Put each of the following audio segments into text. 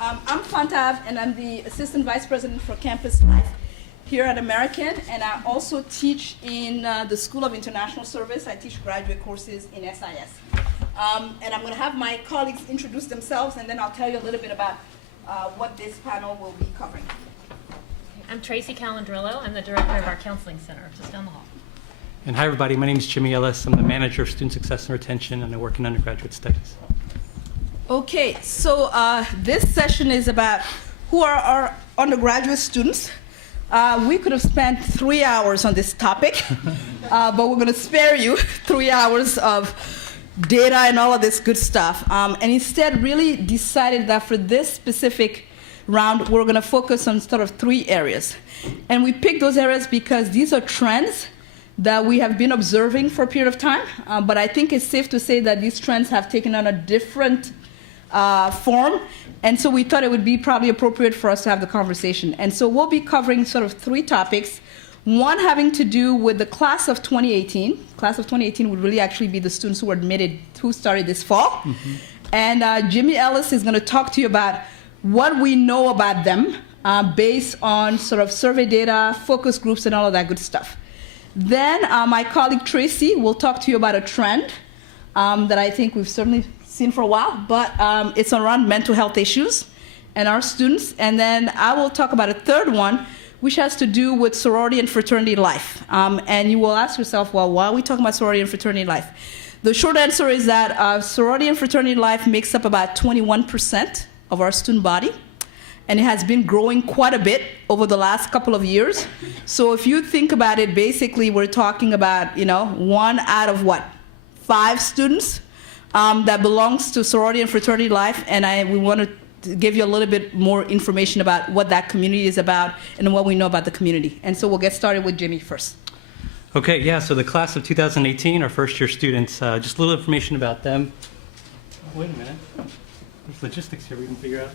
I'm Fanta, and I'm the Assistant Vice President for Campus Life here at American, and I also teach in the School of International Service. I teach graduate courses in SIS. And I'm going to have my colleagues introduce themselves, and then I'll tell you a little bit about what this panel will be covering. I'm Traci Callandrillo. I'm the director of our counseling center, just down the hall. And hi, everybody. My name is Jimmy Ellis. I'm the manager of student success and retention, and I work in undergraduate studies. Okay, so this session is about who are our undergraduate students. We could have spent 3 hours on this topic, but we're going to spare you 3 hours of data and all of this good stuff. And instead really decided that for this specific round, we're going to focus on sort of 3 areas. And we picked those areas because these are trends that we have been observing for a period of time. But I think it's safe to say that these trends have taken on a different form. And so we thought it would be probably appropriate for us to have the conversation. And so we'll be covering sort of 3 topics. One having to do with the class of 2018. Class of 2018 would really actually be the students who were admitted, who started this fall. Mm-hmm. And Jimmy Ellis is going to talk to you about what we know about them based on sort of survey data, focus groups, and all of that good stuff. Then my colleague Traci will talk to you about a trend that I think we've certainly seen for a while, but it's around mental health issues and our students. And then I will talk about a third one, which has to do with sorority and fraternity life. And you will ask yourself, well, why are we talking about sorority and fraternity life? The short answer is that sorority and fraternity life makes up about 21% of our student body. And it has been growing quite a bit over the last couple of years. So if you think about it, basically we're talking about, 1 out of 5 students that belongs to sorority and fraternity life. And we want to give you a little bit more information about what that community is about and what we know about the community. And so we'll get started with Jimmy first. Okay, yeah, so the class of 2018, our first-year students, just a little information about them. Oh, wait a minute. There's logistics here we can figure out.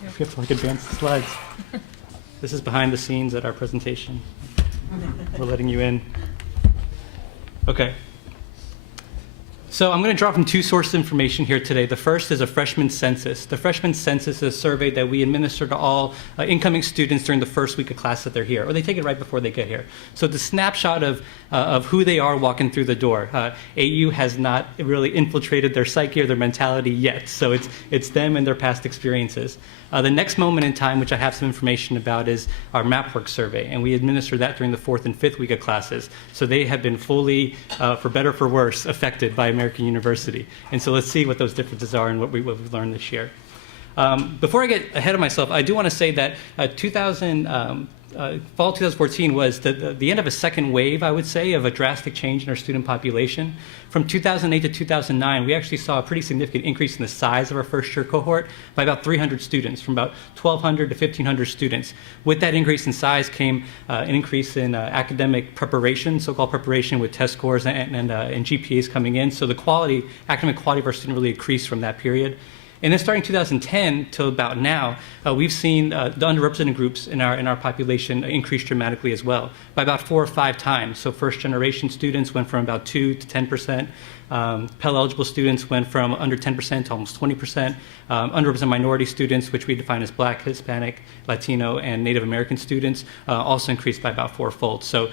We have to advance the slides. This is behind the scenes at our presentation. We're letting you in. Okay. So I'm going to draw from 2 sources of information here today. The first is a freshman census. The freshman census is a survey that we administer to all incoming students during the first week of class that they're here, or they take it right before they get here. So it's a snapshot of who they are walking through the door. AU has not really infiltrated their psyche or their mentality yet, so it's them and their past experiences. The next moment in time, which I have some information about, is our MapWork survey, and we administer that during the 4th and 5th week of classes. So they have been fully, for better or for worse, affected by American University. And so let's see what those differences are and what we've learned this year. Before I get ahead of myself, I do want to say that fall 2014 was the end of a second wave, I would say, of a drastic change in our student population. From 2008 to 2009, we actually saw a pretty significant increase in the size of our first-year cohort by about 300 students, from about 1,200 to 1,500 students. With that increase in size came an increase in academic preparation, so-called preparation with test scores and GPAs coming in. So the academic quality of our students really increased from that period. And then starting 2010 till about now, we've seen the underrepresented groups in our population increase dramatically as well, by about 4 or 5 times. So first-generation students went from about 2 to 10%. Pell-eligible students went from under 10% to almost 20%. Underrepresented minority students, which we define as Black, Hispanic, Latino, and Native American students, also increased by about 4-fold. So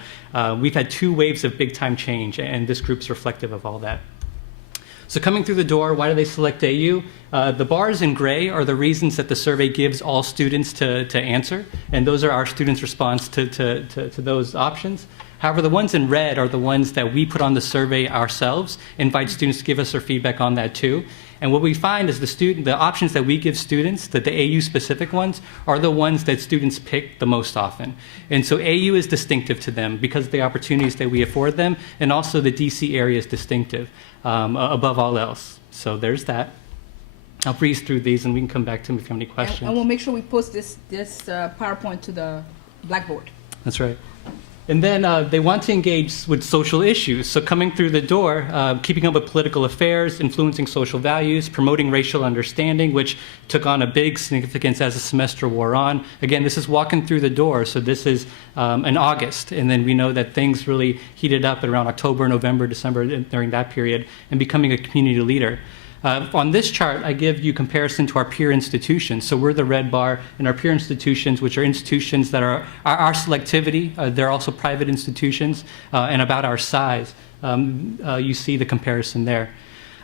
we've had 2 waves of big-time change, and this group's reflective of all that. So coming through the door, why do they select AU? The bars in gray are the reasons that the survey gives all students to answer, and those are our students' response to those options. However, the ones in red are the ones that we put on the survey ourselves, invite students to give us their feedback on that too. And what we find is the options that we give students, the AU-specific ones, are the ones that students pick the most often. And so AU is distinctive to them because of the opportunities that we afford them, and also the DC area is distinctive above all else. So there's that. I'll breeze through these, and we can come back to them if you have any questions. And we'll make sure we post this PowerPoint to the Blackboard. That's right. And then they want to engage with social issues. So coming through the door, keeping up with political affairs, influencing social values, promoting racial understanding, which took on a big significance as the semester wore on. Again, this is walking through the door, so this is in August. And then we know that things really heated up around October, November, December, during that period, and becoming a community leader. On this chart, I give you comparison to our peer institutions. So we're the red bar, and our peer institutions, which are institutions that are our selectivity, they're also private institutions, and about our size. You see the comparison there.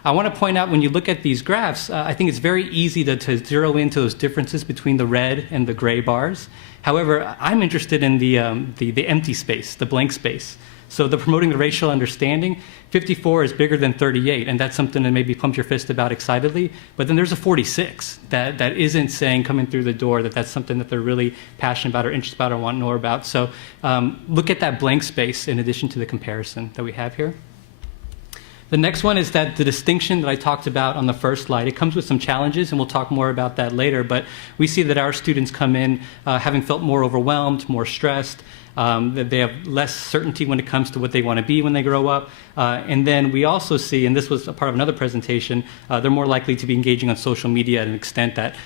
I want to point out when you look at these graphs, I think it's very easy to zero into those differences between the red and the gray bars. However, I'm interested in the empty space, the blank space. So the promoting the racial understanding, 54 is bigger than 38, and that's something to maybe pump your fist about excitedly. But then there's a 46 that isn't saying coming through the door that that's something that they're really passionate about or interested about or want to know about. So look at that blank space in addition to the comparison that we have here. The next one is that the distinction that I talked about on the first slide. It comes with some challenges, and we'll talk more about that later, but we see that our students come in having felt more overwhelmed, more stressed, that they have less certainty when it comes to what they want to be when they grow up. And then we also see, and this was a part of another presentation, they're more likely to be engaging on social media at an extent that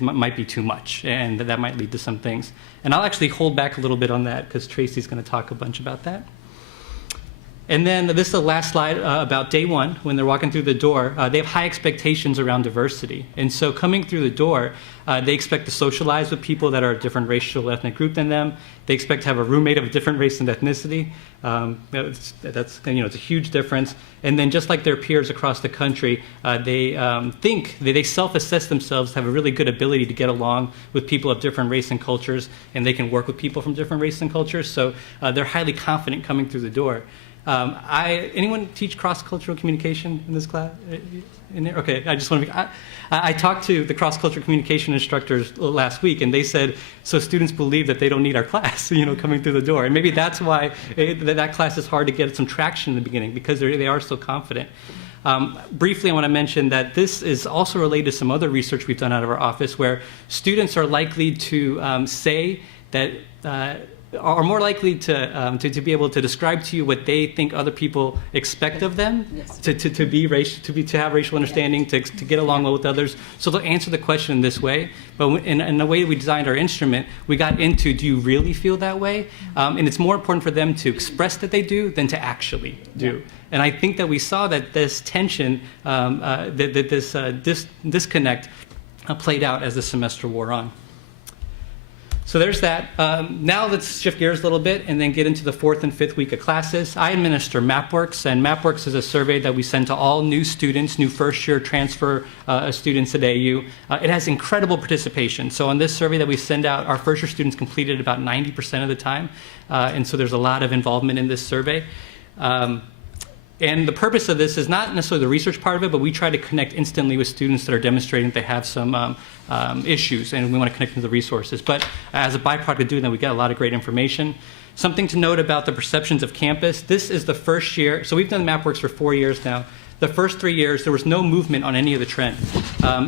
might be too much, and that might lead to some things. And I'll actually hold back a little bit on that because Traci's going to talk a bunch about that. And then this is the last slide about day one. When they're walking through the door, they have high expectations around diversity. And so coming through the door, they expect to socialize with people that are a different racial ethnic group than them. They expect to have a roommate of a different race and ethnicity. It's a huge difference. And then just like their peers across the country, they self-assess themselves to have a really good ability to get along with people of different race and cultures, and they can work with people from different race and cultures. So they're highly confident coming through the door. Anyone teach cross-cultural communication in this class? In there? Okay, I just want to. I talked to the cross-cultural communication instructors last week, and they said so students believe that they don't need our class, coming through the door, and maybe that's why that class is hard to get some traction in the beginning because they are so confident. Briefly, I want to mention that this is also related to some other research we've done out of our office, where students are likely to say that. Are more likely to be able to describe to you what they think other people expect of them, yes. to have racial understanding, to get along well with others. So they'll answer the question in this way. But in the way we designed our instrument, we got into, do you really feel that way? And it's more important for them to express that they do than to actually do. Yeah. And I think that we saw that this tension, this disconnect played out as the semester wore on. So there's that. Now let's shift gears a little bit and then get into the 4th and 5th week of classes. I administer MapWorks, and MapWorks is a survey that we send to all new students, new first-year transfer students at AU. It has incredible participation. So on this survey that we send out, our first-year students completed about 90% of the time, and so there's a lot of involvement in this survey. And the purpose of this is not necessarily the research part of it, but we try to connect instantly with students that are demonstrating that they have some issues, and we want to connect them to the resources. But as a byproduct of doing that, we get a lot of great information. Something to note about the perceptions of campus. This is the first year. So we've done MapWorks for 4 years now. The first 3 years, there was no movement on any of the trends.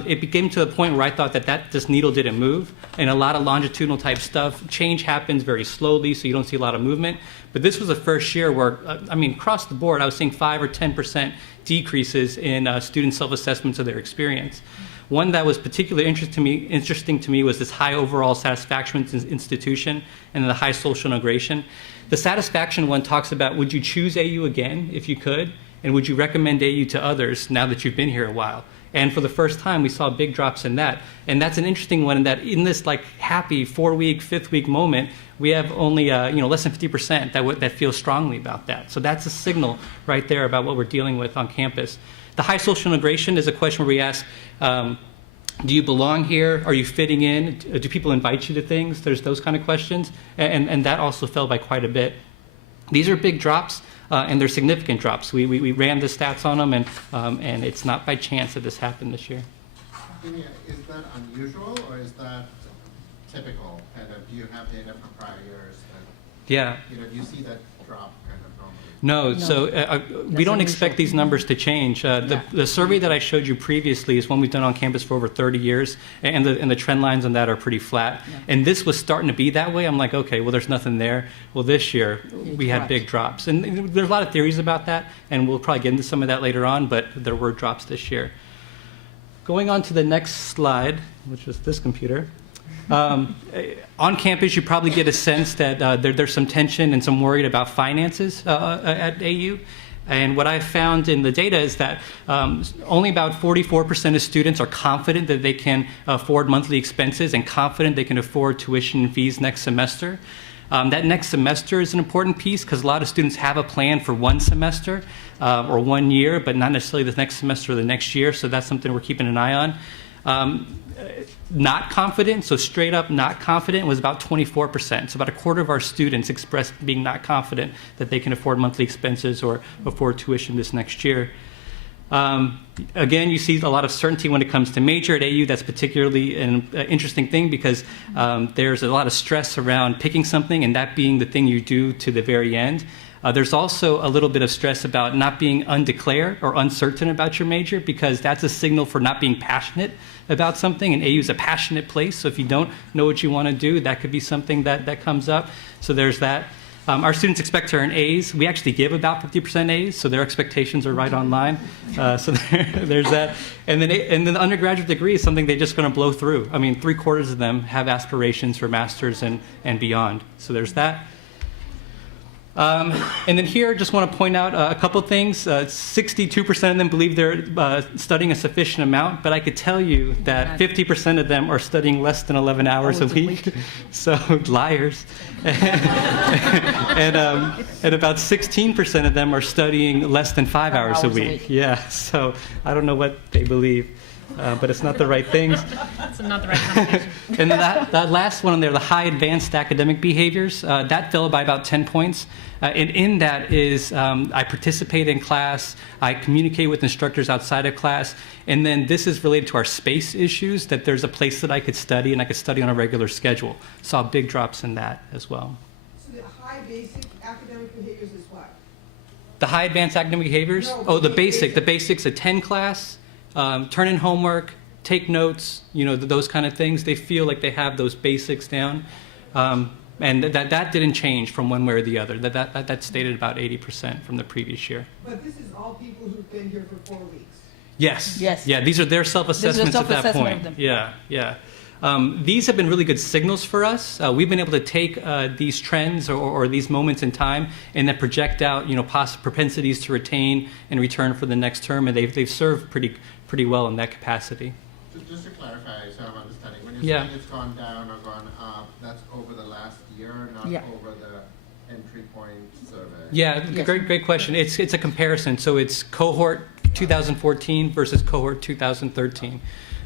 It became to the point where I thought that this needle didn't move, and a lot of longitudinal type stuff. Change happens very slowly, so you don't see a lot of movement. But this was the first year where, across the board, I was seeing 5 or 10% decreases in student self-assessments of their experience. One that was particularly interesting to me was this high overall satisfaction with institution and the high social integration. The satisfaction one talks about, would you choose AU again if you could? And would you recommend AU to others now that you've been here a while? And for the first time, we saw big drops in that. And that's an interesting one in that in this happy 4-week, 5th week moment, we have only less than 50% that feel strongly about that. So that's a signal right there about what we're dealing with on campus. The high social integration is a question where we ask, do you belong here? Are you fitting in? Do people invite you to things? There's those kind of questions. And that also fell by quite a bit. These are big drops. And they're significant drops. We ran the stats on them, and it's not by chance that this happened this year. Is that unusual, or is that typical? Do you have data from prior years? Yeah. Do you see that drop kind of normally? No, so we don't expect these numbers to change. The survey that I showed you previously is one we've done on campus for over 30 years, and the trend lines on that are pretty flat. Yeah. And this was starting to be that way. I'm like, okay, well, there's nothing there. Well, this year, we had big drops. And there's a lot of theories about that, and we'll probably get into some of that later on, but there were drops this year. Going on to the next slide, which is this computer. On campus, you probably get a sense that there's some tension and some worry about finances at AU. And what I've found in the data is that only about 44% of students are confident that they can afford monthly expenses and confident they can afford tuition and fees next semester. That next semester is an important piece because a lot of students have a plan for one semester or 1 year, but not necessarily the next semester or the next year, so that's something we're keeping an eye on. Not confident, so straight up not confident, was about 24%. So about a quarter of our students expressed being not confident that they can afford monthly expenses or afford tuition this next year. Again, you see a lot of certainty when it comes to major at AU. That's particularly an interesting thing because there's a lot of stress around picking something and that being the thing you do to the very end. There's also a little bit of stress about not being undeclared or uncertain about your major because that's a signal for not being passionate about something, and AU is a passionate place, so if you don't know what you want to do, that could be something that comes up. So there's that. Our students expect to earn A's. We actually give about 50% A's, so their expectations are right on line. So there's that. And then the undergraduate degree is something they're just going to blow through. I mean, 3/4 of them have aspirations for masters and beyond. So there's that. And then here, just want to point out a couple things. 62% of them believe they're studying a sufficient amount, but I could tell you that 50% of them are studying less than 11 hours a week. So liars. And about 16% of them are studying less than 5 hours a week. Yeah, so I don't know what they believe. But it's not the right things. It's not the right combination. And then that last one on there, the high advanced academic behaviors, that fell by about 10 points. And in that is I participate in class, I communicate with instructors outside of class, and then this is related to our space issues, that there's a place that I could study and I could study on a regular schedule. Saw big drops in that as well. So the high basic academic behaviors is what? The high advanced academic behaviors? No, Oh, the basics, attend class, turn in homework, take notes, those kind of things. They feel like they have those basics down. And that didn't change from one way or the other. That stayed at about 80% from the previous year. But this is all people who've been here for 4 weeks. Yes. Yes. Yeah, these are their self-assessments at that self-assessment point. of them. Yeah. These have been really good signals for us. We've been able to take these trends or these moments in time and then project out, propensities to retain and return for the next term, and they've served pretty well in that capacity. Just to clarify, so I'm understanding, when you're Yeah. saying it's gone down or gone up, that's over the last year, not Yeah. over the entry point survey? Yeah, Yes. great question. It's a comparison. So it's cohort 2014 versus cohort 2013.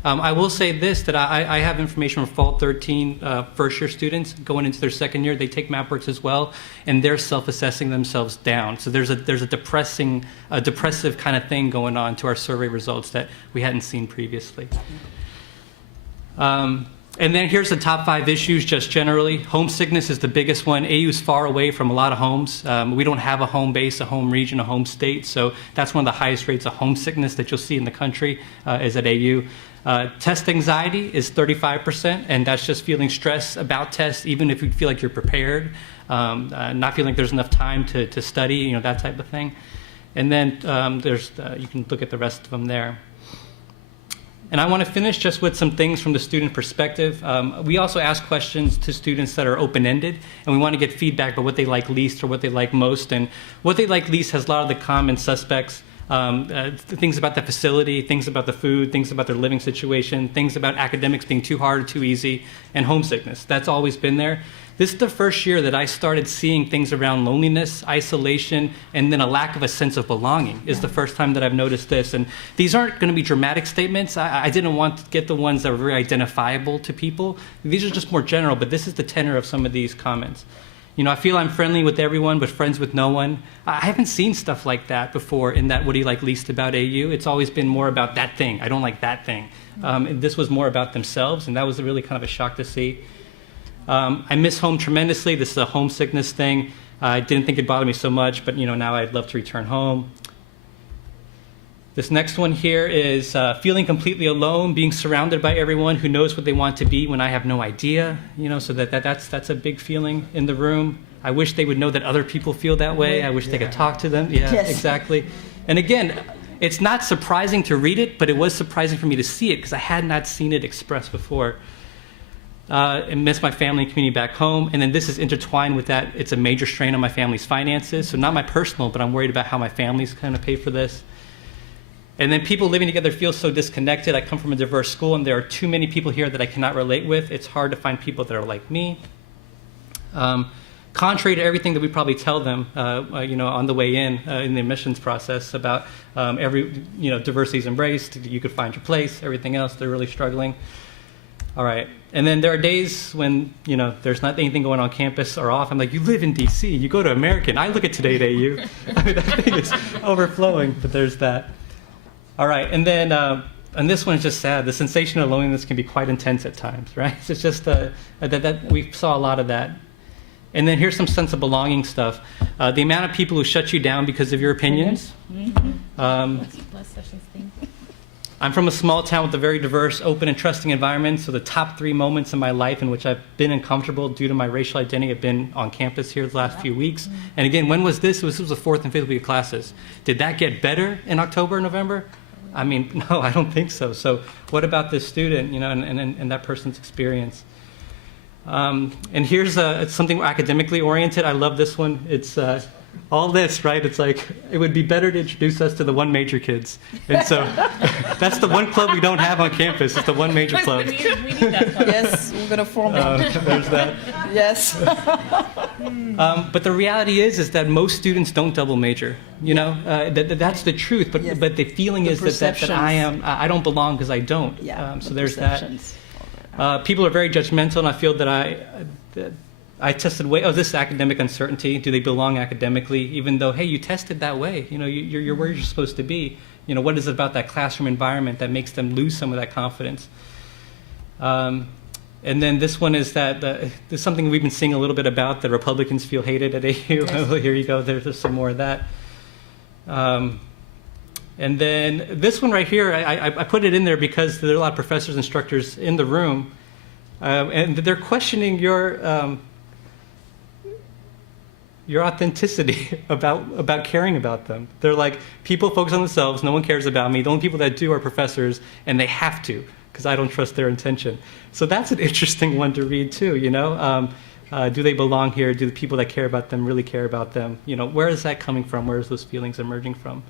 I will say this, that I have information from fall 13 first-year students going into their second year. They take MapWorks as well, and they're self-assessing themselves down. So there's a depressive kind of thing going on to our survey results that we hadn't seen previously. And then here's the top 5 issues just generally. Homesickness is the biggest one. AU is far away from a lot of homes. We don't have a home base, a home region, a home state. So that's one of the highest rates of homesickness that you'll see in the country is at AU. Test anxiety is 35%, and that's just feeling stress about tests, even if you feel like you're prepared, not feeling like there's enough time to study, that type of thing. And then you can look at the rest of them there. And I want to finish just with some things from the student perspective. We also ask questions to students that are open-ended, and we want to get feedback about what they like least or what they like most. And what they like least has a lot of the common suspects. Things about the facility, things about the food, things about their living situation, things about academics being too hard or too easy, and homesickness. That's always been there. This is the first year that I started seeing things around loneliness, isolation, and then a lack of a sense of belonging is the first time that I've noticed this. And these aren't going to be dramatic statements. I didn't want to get the ones that were very identifiable to people. These are just more general, but this is the tenor of some of these comments. I feel I'm friendly with everyone, but friends with no one. I haven't seen stuff like that before in that what do you like least about AU? It's always been more about that thing. I don't like that thing. And this was more about themselves, and that was really kind of a shock to see. I miss home tremendously. This is a homesickness thing. I didn't think it'd bother me so much, but now I'd love to return home. This next one here is feeling completely alone, being surrounded by everyone who knows what they want to be when I have no idea. So that's a big feeling in the room. I wish they would know that other people feel that way. I wish they could talk to them. Yeah, Yes. Exactly. And again, it's not surprising to read it, but it was surprising for me to see it because I had not seen it expressed before. and miss my family and community back home. And then this is intertwined with that. It's a major strain on my family's finances. So not my personal, but I'm worried about how my family's going to pay for this. And then people living together feel so disconnected. I come from a diverse school, and there are too many people here that I cannot relate with. It's hard to find people that are like me. Contrary to everything that we probably tell them, on the way in the admissions process about diversity is embraced, you could find your place, everything else, they're really struggling. All right. And then there are days when, there's not anything going on campus or off. I'm like, you live in D.C., you go to American. I look at Today at AU. I mean, that thing is overflowing, but there's that. All right. And then, and this one's just sad. The sensation of loneliness can be quite intense at times, right? It's just that we saw a lot of that. And then here's some sense of belonging stuff. The amount of people who shut you down because of your opinions. Last session's theme. I'm from a small town with a very diverse, open, and trusting environment. So the top 3 moments in my life in which I've been uncomfortable due to my racial identity have been on campus here the last few weeks. And again, when was this? This was the 4th and 5th week of classes. Did that get better in October, November? I mean, no, I don't think so. So what about this student, and that person's experience? And here's it's something academically oriented. I love this one. It's all this, right? It's like, it would be better to introduce us to the one major kids. And so that's the one club we don't have on campus. It's the one major club. We need that club. Yes, we're going to form one. There's that. Yes. But the reality is that most students don't double major. That's the truth. But Yes. the feeling The is that I don't belong because I don't. Yeah. So there's that. People are very judgmental, and I feel that I tested this is academic uncertainty. Do they belong academically? Even though, hey, you tested that way. You're where you're supposed to be. What is it about that classroom environment that makes them lose some of that confidence? And then this one is that there's something we've been seeing a little bit about. The Republicans feel hated at AU. Yes. Here you go. There's some more of that. And then this one right here, I put it in there because there are a lot of professors, instructors in the room, and they're questioning your authenticity about caring about them. They're like, people focus on themselves, no one cares about me. The only people that do are professors, and they have to, because I don't trust their intention. So that's an interesting one to read too, do they belong here? Do the people that care about them really care about them? Where is that coming from? Where is those feelings emerging from?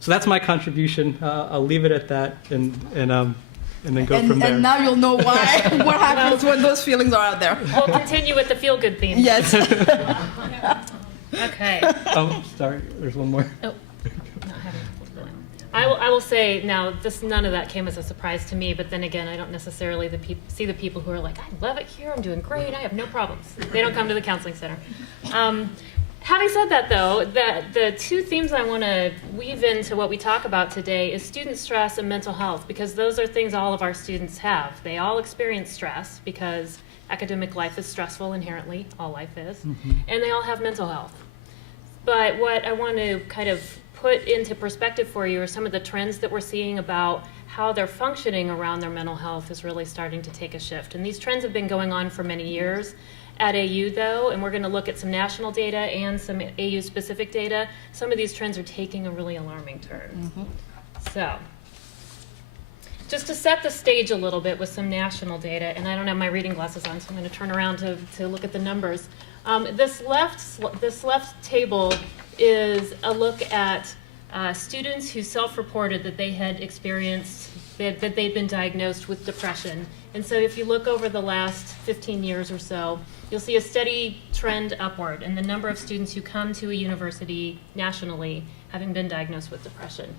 So that's my contribution. I'll leave it at that, and then go from there. And now you'll know what happens when those feelings are out there. We'll continue with the feel-good theme. Yes. Okay. Oh, sorry. There's one more. Oh, not having I will say now, none of that came as a surprise to me. But then again, I don't necessarily see the people who are like, I love it here. I'm doing great. I have no problems. They don't come to the counseling center. Having said that, though, the 2 themes I want to weave into what we talk about today is student stress and mental health, because those are things all of our students have. They all experience stress because academic life is stressful inherently, all life is, and they all have mental health. But what I want to kind of put into perspective for you are some of the trends that we're seeing about how they're functioning around their mental health is really starting to take a shift. And these trends have been going on for many years. At AU, though, and we're going to look at some national data and some AU-specific data, some of these trends are taking a really alarming turn. So, just to set the stage a little bit with some national data, and I don't have my reading glasses on, so I'm going to turn around to look at the numbers. This left table is a look at students who self-reported that they had experienced, that they'd been diagnosed with depression. And so if you look over the last 15 years or so, you'll see a steady trend upward in the number of students who come to a university nationally having been diagnosed with depression.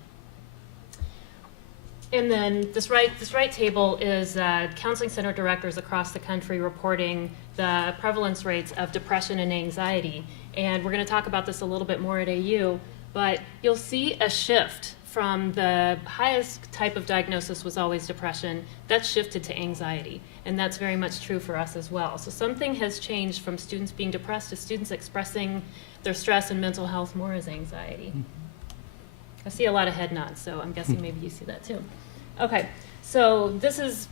And then this right table is counseling center directors across the country reporting the prevalence rates of depression and anxiety. And we're going to talk about this a little bit more at AU, but you'll see a shift from the highest type of diagnosis was always depression. That's shifted to anxiety, and that's very much true for us as well. So something has changed from students being depressed to students expressing their stress and mental health more as anxiety. I see a lot of head nods, so I'm guessing maybe you see that too. Okay, so this is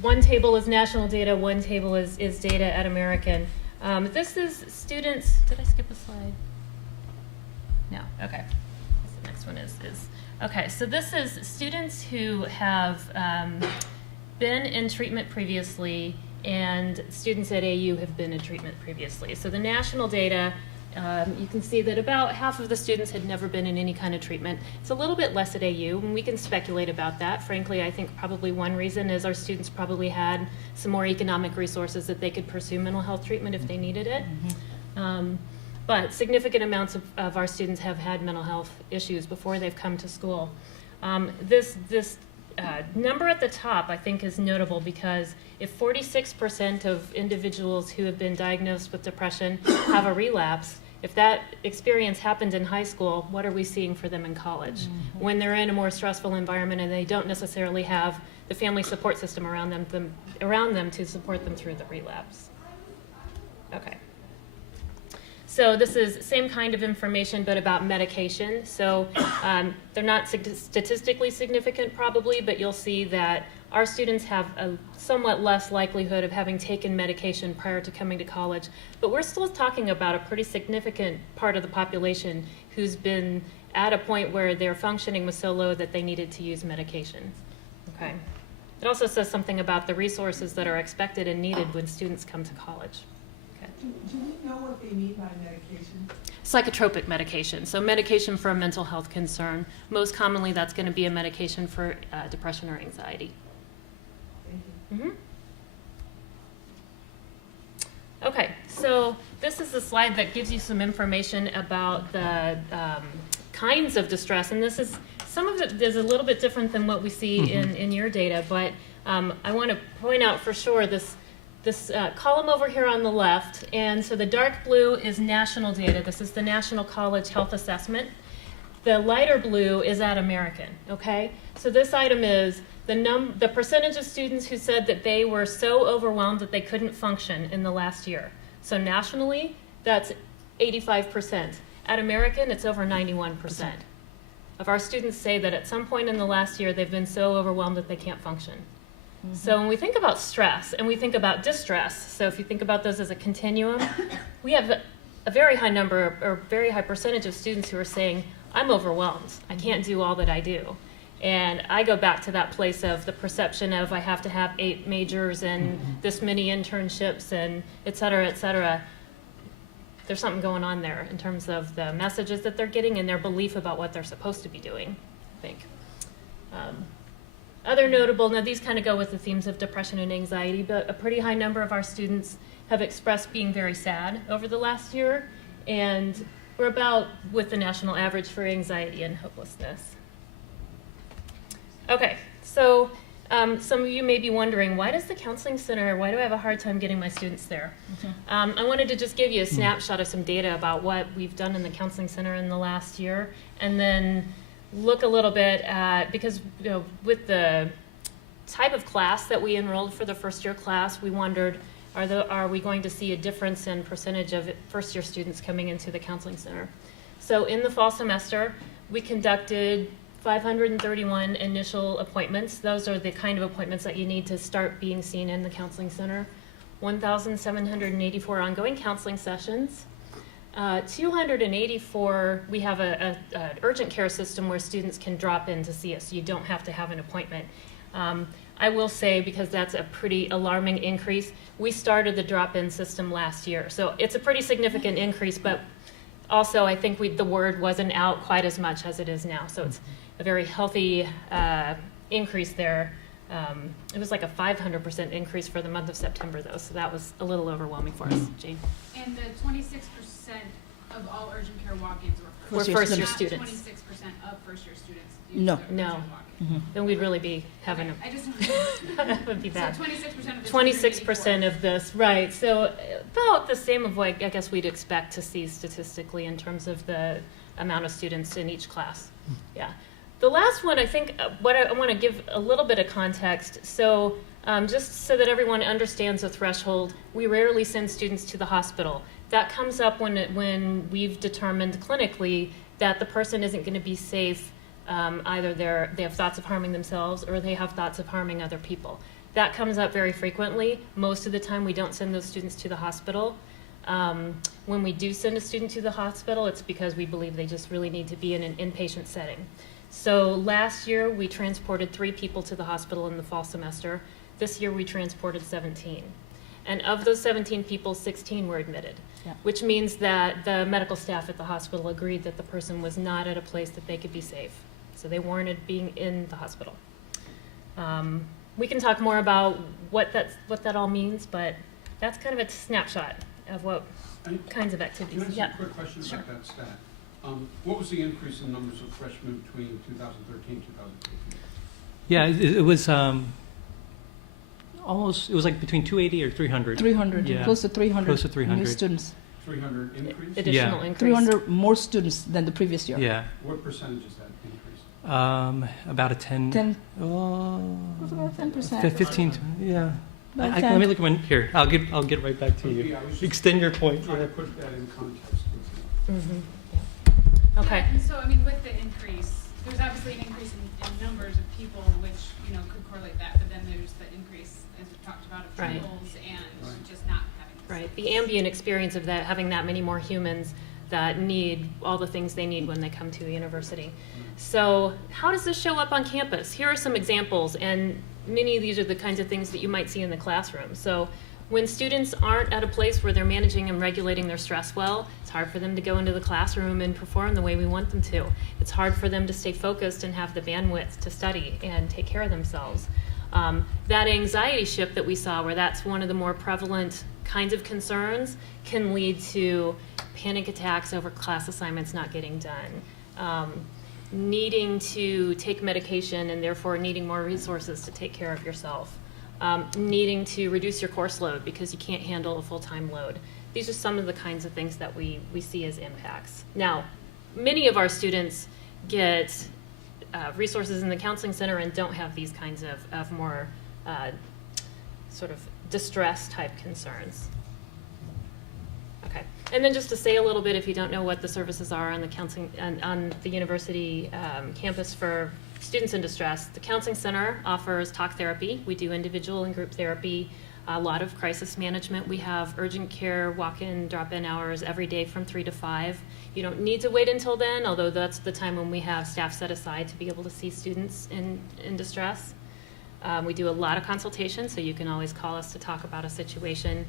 one table is national data, one table is data at American. This is students. Did I skip a slide? No. Okay. The next one is. Okay, so this is students who have, this is students who have been diagnosed with depression. And so if you look over the last 15 years or so, you'll see a steady trend upward in the number of students who come to a university nationally having been diagnosed with depression. And then this right table is counseling center directors across the country reporting the prevalence rates of depression and anxiety. And we're going to talk about this a little bit more at AU, but you'll see a shift from the highest type of diagnosis was always depression. That's very much true for us as well. So something has changed from students being depressed to students expressing their stress and mental health more as anxiety, and that's very much true for us as well. been in treatment previously, and students at AU have been in treatment previously. So the national data, you can see that about half of the students had never been in any kind of treatment. It's a little bit less at AU, and we can speculate about that. Frankly, I think probably one reason is our students probably had some more economic resources that they could pursue mental health treatment if they needed it. But significant amounts of our students have had mental health issues before they've come to school. This number at the top, I think, is notable because if 46% of individuals who have been diagnosed with depression have a relapse, if that experience happened in high school, what are we seeing for them in college? When they're in a more stressful environment and they don't necessarily have the family support system around them to support them through the relapse. Okay. So this is same kind of information, but about medication. So they're not statistically significant probably, but you'll see that our students have a somewhat less likelihood of having taken medication prior to coming to college. But we're still talking about a pretty significant part of the population who's been at a point where their functioning was so low that they needed to use medication. Okay. It also says something about the resources that are expected and needed when students come to college. Do we know what they mean by medication? Psychotropic medication, so medication for a mental health concern. Most commonly, that's going to be a medication for depression or anxiety. Thank you. Okay, so this is a slide that gives you some information about the kinds of distress, and this is some of it is a little bit different than what we see in your data, but I want to point out for sure this column over here on the left, and so the dark blue is national data. This is the National College Health Assessment. The lighter blue is at American, okay? So this item is the percentage of students who said that they were so overwhelmed that they couldn't function in the last year. So nationally, that's 85%. At American, it's over 91%. Of our students say that at some point in the last year, they've been so overwhelmed that they can't function. So when we think about stress and we think about distress, so if you think about those as a continuum, we have a very high number or very high percentage of students who are saying, I'm overwhelmed. I can't do all that I do. And I go back to that place of the perception of I have to have 8 majors and this many internships and et cetera, et cetera. There's something going on there in terms of the messages that they're getting and their belief about what they're supposed to be doing, I think. Other notable, now these kind of go with the themes of depression and anxiety, but a pretty high number of our students have expressed being very sad over the last year, and we're about with the national average for anxiety and hopelessness. Okay, so some of you may be wondering, why does the counseling center, why do I have a hard time getting my students there? I wanted to just give you a snapshot of some data about what we've done in the counseling center in the last year, and then look a little bit at, because with the type of class that we enrolled for the first year class, we wondered, are we going to see a difference in percentage of first year students coming into the counseling center? So in the fall semester, we conducted 531 initial appointments. Those are the kind of appointments that you need to start being seen in the counseling center. 1,784 ongoing counseling sessions. 284, we have an urgent care system where students can drop in to see us. You don't have to have an appointment. I will say, because that's a pretty alarming increase, we started the drop-in system last year. So it's a pretty significant increase, but also I think the word wasn't out quite as much as it is now. So it's a very healthy increase there. It was like a 500% increase for the month of September, though, so that was a little overwhelming for us. Jane? And the 26% of all urgent care walk-ins were first-year not students. 26% of first-year students. No. used the No. urgent walk-in. Then we'd really be having Okay, I just that would be bad. So 26% of the 26% of this, right. So about the same of what I guess we'd expect to see statistically in terms of the amount of students in each class. Yeah. The last one, I think, what I want to give a little bit of context. So just so that everyone understands the threshold, we rarely send students to the hospital. That comes up when we've determined clinically that the person isn't going to be safe. Either they have thoughts of harming themselves or they have thoughts of harming other people. That comes up very frequently. Most of the time we don't send those students to the hospital. When we do send a student to the hospital, it's because we believe they just really need to be in an inpatient setting. So last year we transported 3 people to the hospital in the fall semester. This year we transported 17. And of those 17 people, 16 were admitted, Yeah. which means that the medical staff at the hospital agreed that the person was not at a place that they could be safe. So they warranted being in the hospital. We can talk more about what that all means, but that's kind of a snapshot of what kinds of activities. Can I Yeah. ask you a quick question Sure. about that stat? What was the increase in numbers of freshmen between 2013 and 2014? Yeah, it was almost, it was like between 280 or 300. 300, Yeah. close to 300. Close to New 300. students. 300 increase? Additional Yeah. increase. 300 more students than the previous year. Yeah, What percentage is that increase? about a 10. 10, Oh, was about 10%. 15. Yeah. About Let 10. me look at one here. I'll get right back to you. Yeah, I was just Extend your point. trying Yeah. to put that in context. Mhm. Yeah. Okay. Yeah, and so, I mean, with the increase, there's obviously an increase in numbers of people, which, you know, could correlate that, but then there's the increase, as we talked about, of Right. pupils and Right. just not having. the Right, space. the ambient experience of that, having that many more humans that need all the things they need when they come to a university. So how does this show up on campus? Here are some examples, and many of these are the kinds of things that you might see in the classroom. So when students aren't at a place where they're managing and regulating their stress well, it's hard for them to go into the classroom and perform the way we want them to. It's hard for them to stay focused and have the bandwidth to study and take care of themselves. That anxiety shift that we saw, where that's one of the more prevalent kinds of concerns, can lead to panic attacks over class assignments not getting done, needing to take medication and therefore needing more resources to take care of yourself, needing to reduce your course load because you can't handle a full-time load. These are some of the kinds of things that we see as impacts. Now, many of our students get resources in the counseling center and don't have these kinds of more sort of distress type concerns. Okay, and then just to say a little bit, if you don't know what the services are on the counseling on the university campus for students in distress, the counseling center offers talk therapy. We do individual and group therapy, a lot of crisis management. We have urgent care walk-in, drop-in hours every day from 3 to 5. You don't need to wait until then, although that's the time when we have staff set aside to be able to see students in distress. We do a lot of consultation, so you can always call us to talk about a situation.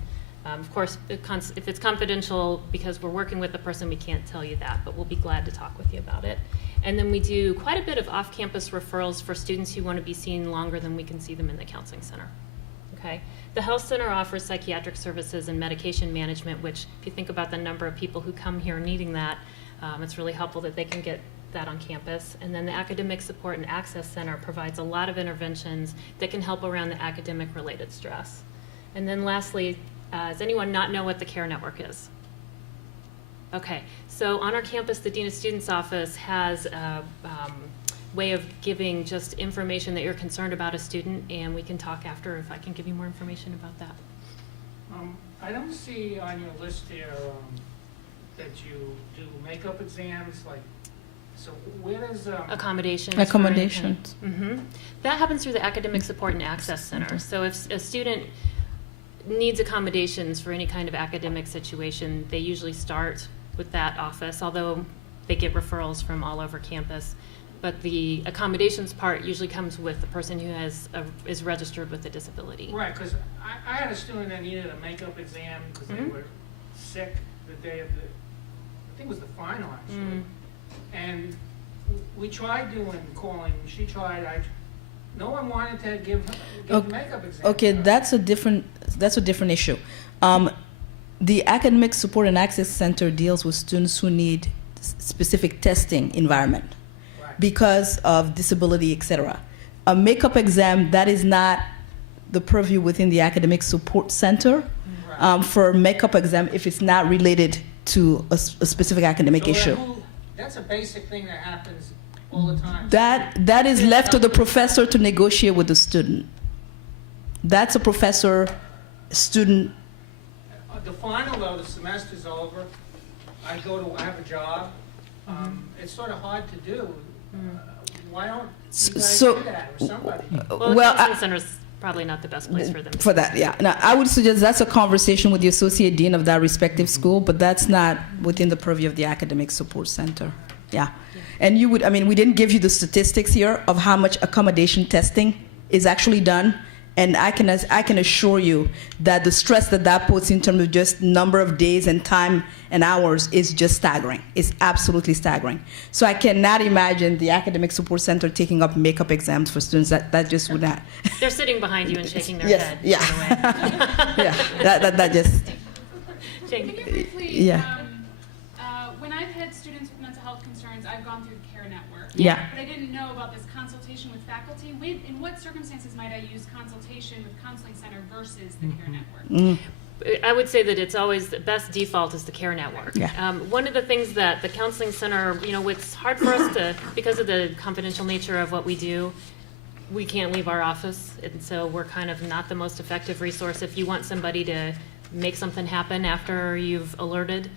Of course, if it's confidential because we're working with the person, we can't tell you that, but we'll be glad to talk with you about it. And then we do quite a bit of off-campus referrals for students who want to be seen longer than we can see them in the counseling center. Okay. The health center offers psychiatric services and medication management, which if you think about the number of people who come here needing that, it's really helpful that they can get that on campus. And then the Academic Support and Access Center provides a lot of interventions that can help around the academic-related stress. And then lastly, does anyone not know what the CARE Network is? Okay, so on our campus, the Dean of Students Office has a way of giving just information that you're concerned about a student, and we can talk after if I can give you more information about that. I don't see on your list here that you do makeup exams, like, so where does, Accommodations. Accommodations. That happens through the Academic Support and Access Center. So if a student needs accommodations for any kind of academic situation, they usually start with that office, although they get referrals from all over campus. But the accommodations part usually comes with the person who is registered with a disability. right, because I had a student that needed a makeup exam because they Mhm. were sick the day of the, I think it was the final actually. Mm. And we tried calling, she tried, no one wanted to give the makeup exam. Okay, that's a different issue. The Academic Support and Access Center deals with students who need specific testing environment Right. because of disability, etc. A makeup exam, that is not the purview within the Academic Support Center Right. for makeup exam if it's not related to a specific academic So issue. that's a basic thing that happens all the time. That is left to the professor to negotiate with the student. That's a professor-student. The final though, the semester's over, I have a job, it's sort of hard to do. Why don't you guys So- do that, or somebody? Well, Well, the counseling center is probably not the best place for them. For that, yeah. Now, I would suggest that's a conversation with the associate dean of that respective school, but that's not within the purview of the Academic Support Center. Yeah. And you would, we didn't give you the statistics here of how much accommodation testing is actually done And I can assure you that the stress that puts in terms of just number of days and time and hours is just staggering. It's absolutely staggering. So I cannot imagine the academic support center taking up makeup exams for students. That just would not. They're sitting behind you and shaking their Yes, head. yeah. By the way. Yeah, that just. Jane. Can you briefly, Yeah. when I've had students with mental health concerns, I've gone through the CARE network. Yeah. But I didn't know about this consultation with faculty. In what circumstances might I use consultation with counseling center versus the CARE network? I would say that it's always the best default is the CARE network. Yeah. One of the things that the counseling center, it's hard for us to, because of the confidential nature of what we do, we can't leave our office, and so we're kind of not the most effective resource if you want somebody to make something happen after you've alerted.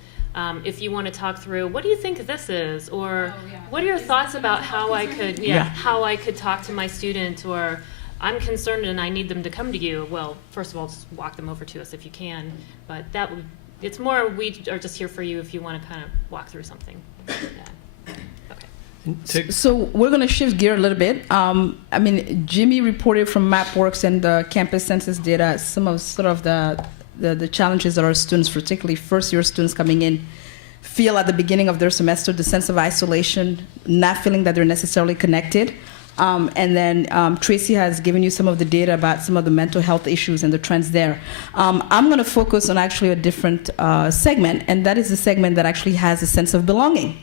If you want to talk through, what do you think this is, or Oh, yeah. what are your Is thoughts this a about mental how I health could, concern? how I could talk to my student, or I'm concerned and I need them to come to you. Well, first of all, just walk them over to us if you can, but it's more we are just here for you if you want to kind of walk through something. Yeah. Okay. So we're going to shift gear a little bit. Jimmy reported from MapWorks and the campus census data some of sort of the challenges that our students, particularly first-year students coming in, feel at the beginning of their semester, the sense of isolation, not feeling that they're necessarily connected. And then Traci has given you some of the data about some of the mental health issues and the trends there. I'm going to focus on actually a different segment, and that is the segment that actually has a sense of belonging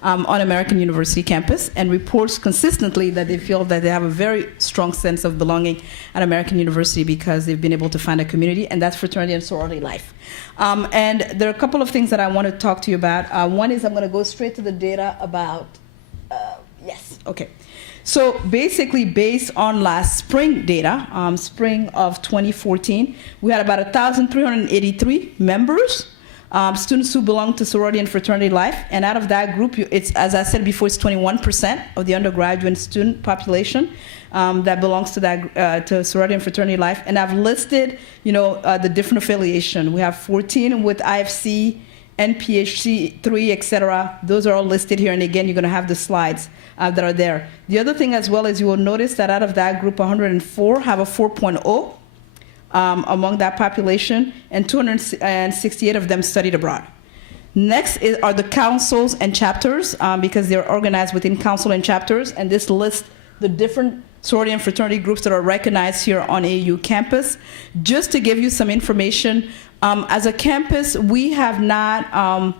on American University campus, and reports consistently that they feel that they have a very strong sense of belonging at American University because they've been able to find a community, and that's fraternity and sorority life. And there are a couple of things that I want to talk to you about. One is I'm going to go straight to the data about, yes, okay. So basically, based on last spring data, spring of 2014, we had about 1,383 members, students who belong to sorority and fraternity life. And out of that group, it's, as I said before, it's 21% of the undergraduate student population that belongs to that to sorority and fraternity life. And I've listed, the different affiliation. We have 14 with IFC, NPHC 3, etc. Those are all listed here. And again, you're going to have the slides that are there. The other thing as well is you will notice that out of that group, 104 have a 4.0 among that population, and 268 of them studied abroad. Next are the councils and chapters, because they're organized within council and chapters, and this lists the different sorority and fraternity groups that are recognized here on AU campus. Just to give you some information, as a campus, we have not,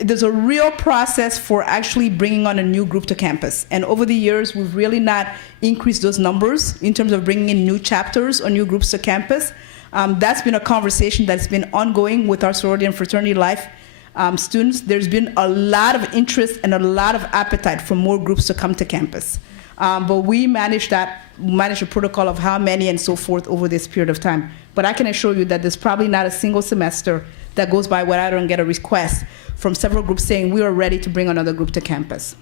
there's a real process for actually bringing on a new group to campus. And over the years, we've really not increased those numbers in terms of bringing in new chapters or new groups to campus. That's been a conversation that's been ongoing with our sorority and fraternity life students. There's been a lot of interest and a lot of appetite for more groups to come to campus. But we manage a protocol of how many and so forth over this period of time. But I can assure you that there's probably not a single semester that goes by where I don't get a request from several groups saying we are ready to bring another group to campus.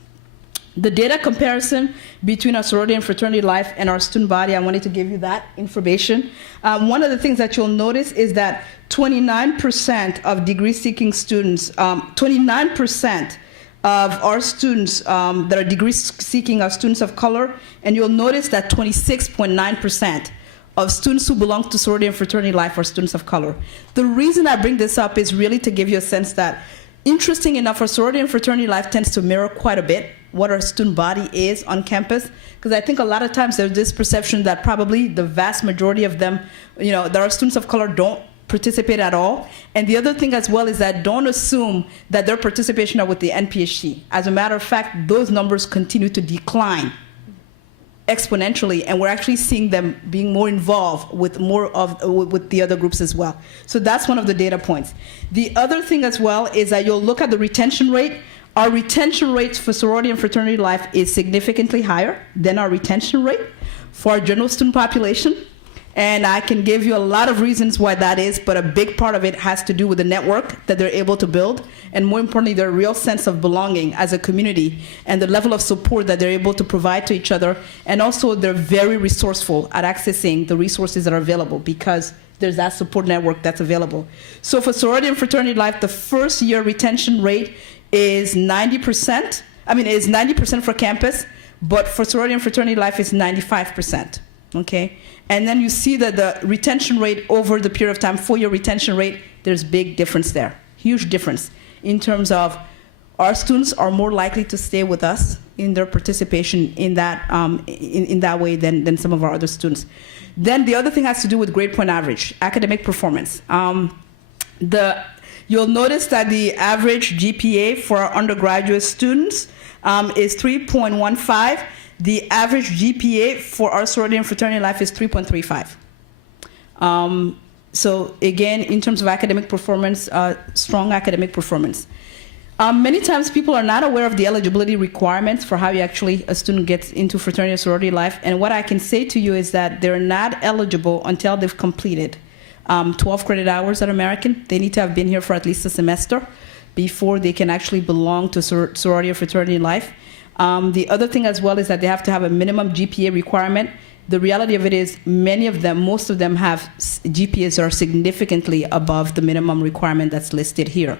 The data comparison between our sorority and fraternity life and our student body, I wanted to give you that information. One of the things that you'll notice is that 29% of degree-seeking students, 29% of our students that are degree-seeking are students of color, and you'll notice that 26.9% of students who belong to sorority and fraternity life are students of color. The reason I bring this up is really to give you a sense that, interesting enough, our sorority and fraternity life tends to mirror quite a bit what our student body is on campus, because I think a lot of times there's this perception that probably the vast majority of them, that our students of color don't participate at all. And the other thing as well is that don't assume that their participation are with the NPHC. As a matter of fact, those numbers continue to decline exponentially, and we're actually seeing them being more involved with with the other groups as well. So that's one of the data points. The other thing as well is that you'll look at the retention rate. Our retention rates for sorority and fraternity life is significantly higher than our retention rate for our general student population. And I can give you a lot of reasons why that is, but a big part of it has to do with the network that they're able to build, and more importantly, their real sense of belonging as a community and the level of support that they're able to provide to each other. And also, they're very resourceful at accessing the resources that are available because there's that support network that's available. So for sorority and fraternity life, the first year retention rate is 90%. Is 90% for campus, but for sorority and fraternity life, it's 95%. okay? And then you see that the retention rate over the period of time, 4-year retention rate, there's big difference there, huge difference in terms of our students are more likely to stay with us in their participation in that, in that way than some of our other students. Then the other thing has to do with grade point average, academic performance. You'll notice that the average GPA for our undergraduate students is 3.15. The average GPA for our sorority and fraternity life is 3.35. So again, in terms of academic performance, strong academic performance. Many times people are not aware of the eligibility requirements for how a student gets into fraternity or sorority life. And what I can say to you is that they're not eligible until they've completed 12 credit hours at American. They need to have been here for at least a semester before they can actually belong to sorority or fraternity life. The other thing as well is that they have to have a minimum GPA requirement. The reality of it is many of them, most of them have GPAs that are significantly above the minimum requirement that's listed here.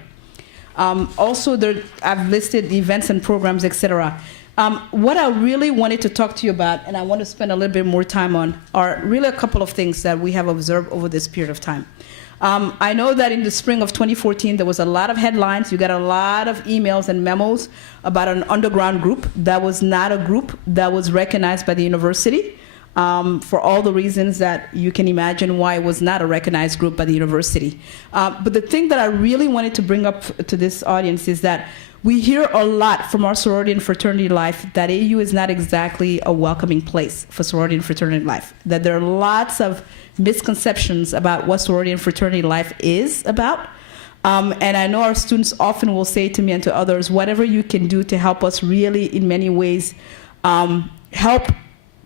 Also, I've listed the events and programs, etc. What I really wanted to talk to you about, and I want to spend a little bit more time on, are really a couple of things that we have observed over this period of time. I know that in the spring of 2014, there was a lot of headlines. You got a lot of emails and memos about an underground group that was not a group that was recognized by the university. For all the reasons that you can imagine why it was not a recognized group by the university. But the thing that I really wanted to bring up to this audience is that we hear a lot from our sorority and fraternity life that AU is not exactly a welcoming place for sorority and fraternity life, that there are lots of misconceptions about what sorority and fraternity life is about. And I know our students often will say to me and to others, whatever you can do to help us really in many ways help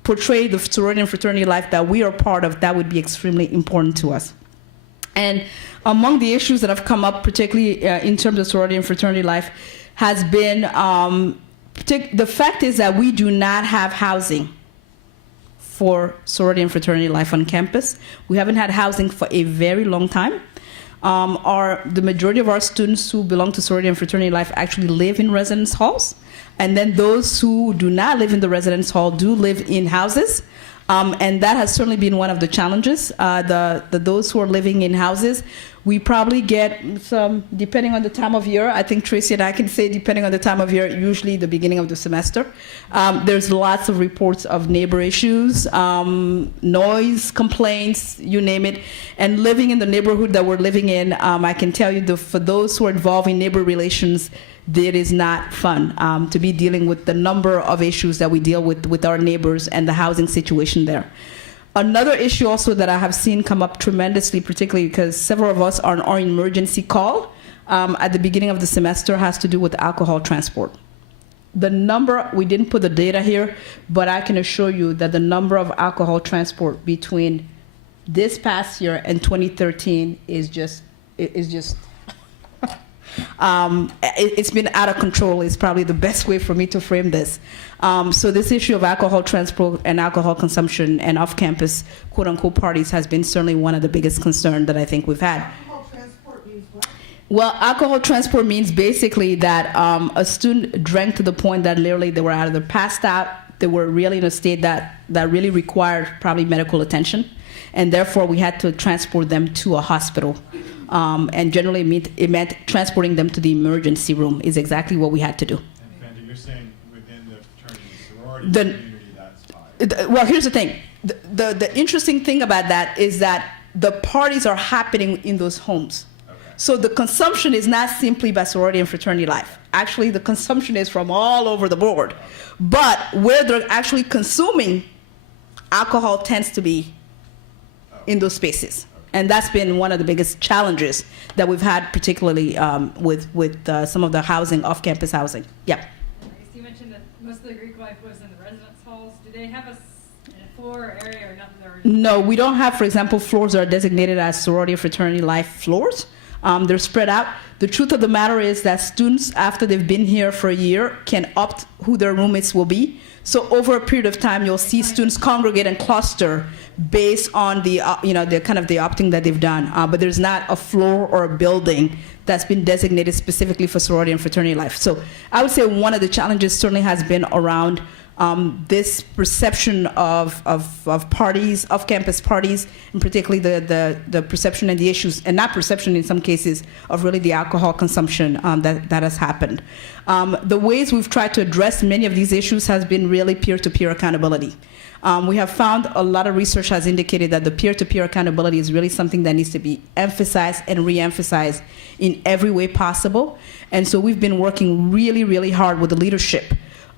portray the sorority and fraternity life that we are part of, that would be extremely important to us. And among the issues that have come up, particularly in terms of sorority and fraternity life, has been the fact is that we do not have housing for sorority and fraternity life on campus. We haven't had housing for a very long time. The majority of our students who belong to sorority and fraternity life actually live in residence halls. And then those who do not live in the residence hall do live in houses. And that has certainly been one of the challenges. Those who are living in houses, we probably get some, depending on the time of year, I think Traci and I can say depending on the time of year, usually the beginning of the semester, there's lots of reports of neighbor issues, noise complaints, you name it. And living in the neighborhood that we're living in, I can tell you for those who are involved in neighbor relations, it is not fun to be dealing with the number of issues that we deal with our neighbors and the housing situation there. Another issue also that I have seen come up tremendously, particularly because several of us are on our emergency call at the beginning of the semester, has to do with alcohol transport. The number, we didn't put the data here, but I can assure you that the number of alcohol transport between this past year and 2013 is just it's been out of control is probably the best way for me to frame this. So this issue of alcohol transport and alcohol consumption and off-campus quote-unquote parties has been certainly one of the biggest concerns that I think we've had. Alcohol transport means what? Well, alcohol transport means basically that a student drank to the point that literally they were either passed out, they were really in a state that really required probably medical attention, and therefore we had to transport them to a hospital. And generally it meant transporting them to the emergency room is exactly what we had to do. And Fanta, you're saying within the fraternity sorority community, that's fine. Well, here's the thing. The interesting thing about that is that the parties are happening in those homes. Okay. So the consumption is not simply by sorority and fraternity life. Actually, the consumption is from all over the board. But where they're actually consuming, alcohol tends to be in those spaces. And that's been one of the biggest challenges that we've had, particularly with some of the housing, off-campus housing. Yeah. You mentioned that most of the Greek life was in the residence halls. Do they have a floor area or nothing? No, we don't have, for example, floors that are designated as sorority or fraternity life floors. They're spread out. The truth of the matter is that students, after they've been here for a year, can opt who their roommates will be. So over a period of time, you'll see students congregate and cluster based on the kind of the opting that they've done. But there's not a floor or a building that's been designated specifically for sorority and fraternity life. So I would say one of the challenges certainly has been around this perception of parties, of campus parties, and particularly the perception and the issues, and not perception in some cases, of really the alcohol consumption that has happened. The ways we've tried to address many of these issues has been really peer-to-peer accountability. We have found a lot of research has indicated that the peer-to-peer accountability is really something that needs to be emphasized and re-emphasized in every way possible. And so we've been working really, really hard with the leadership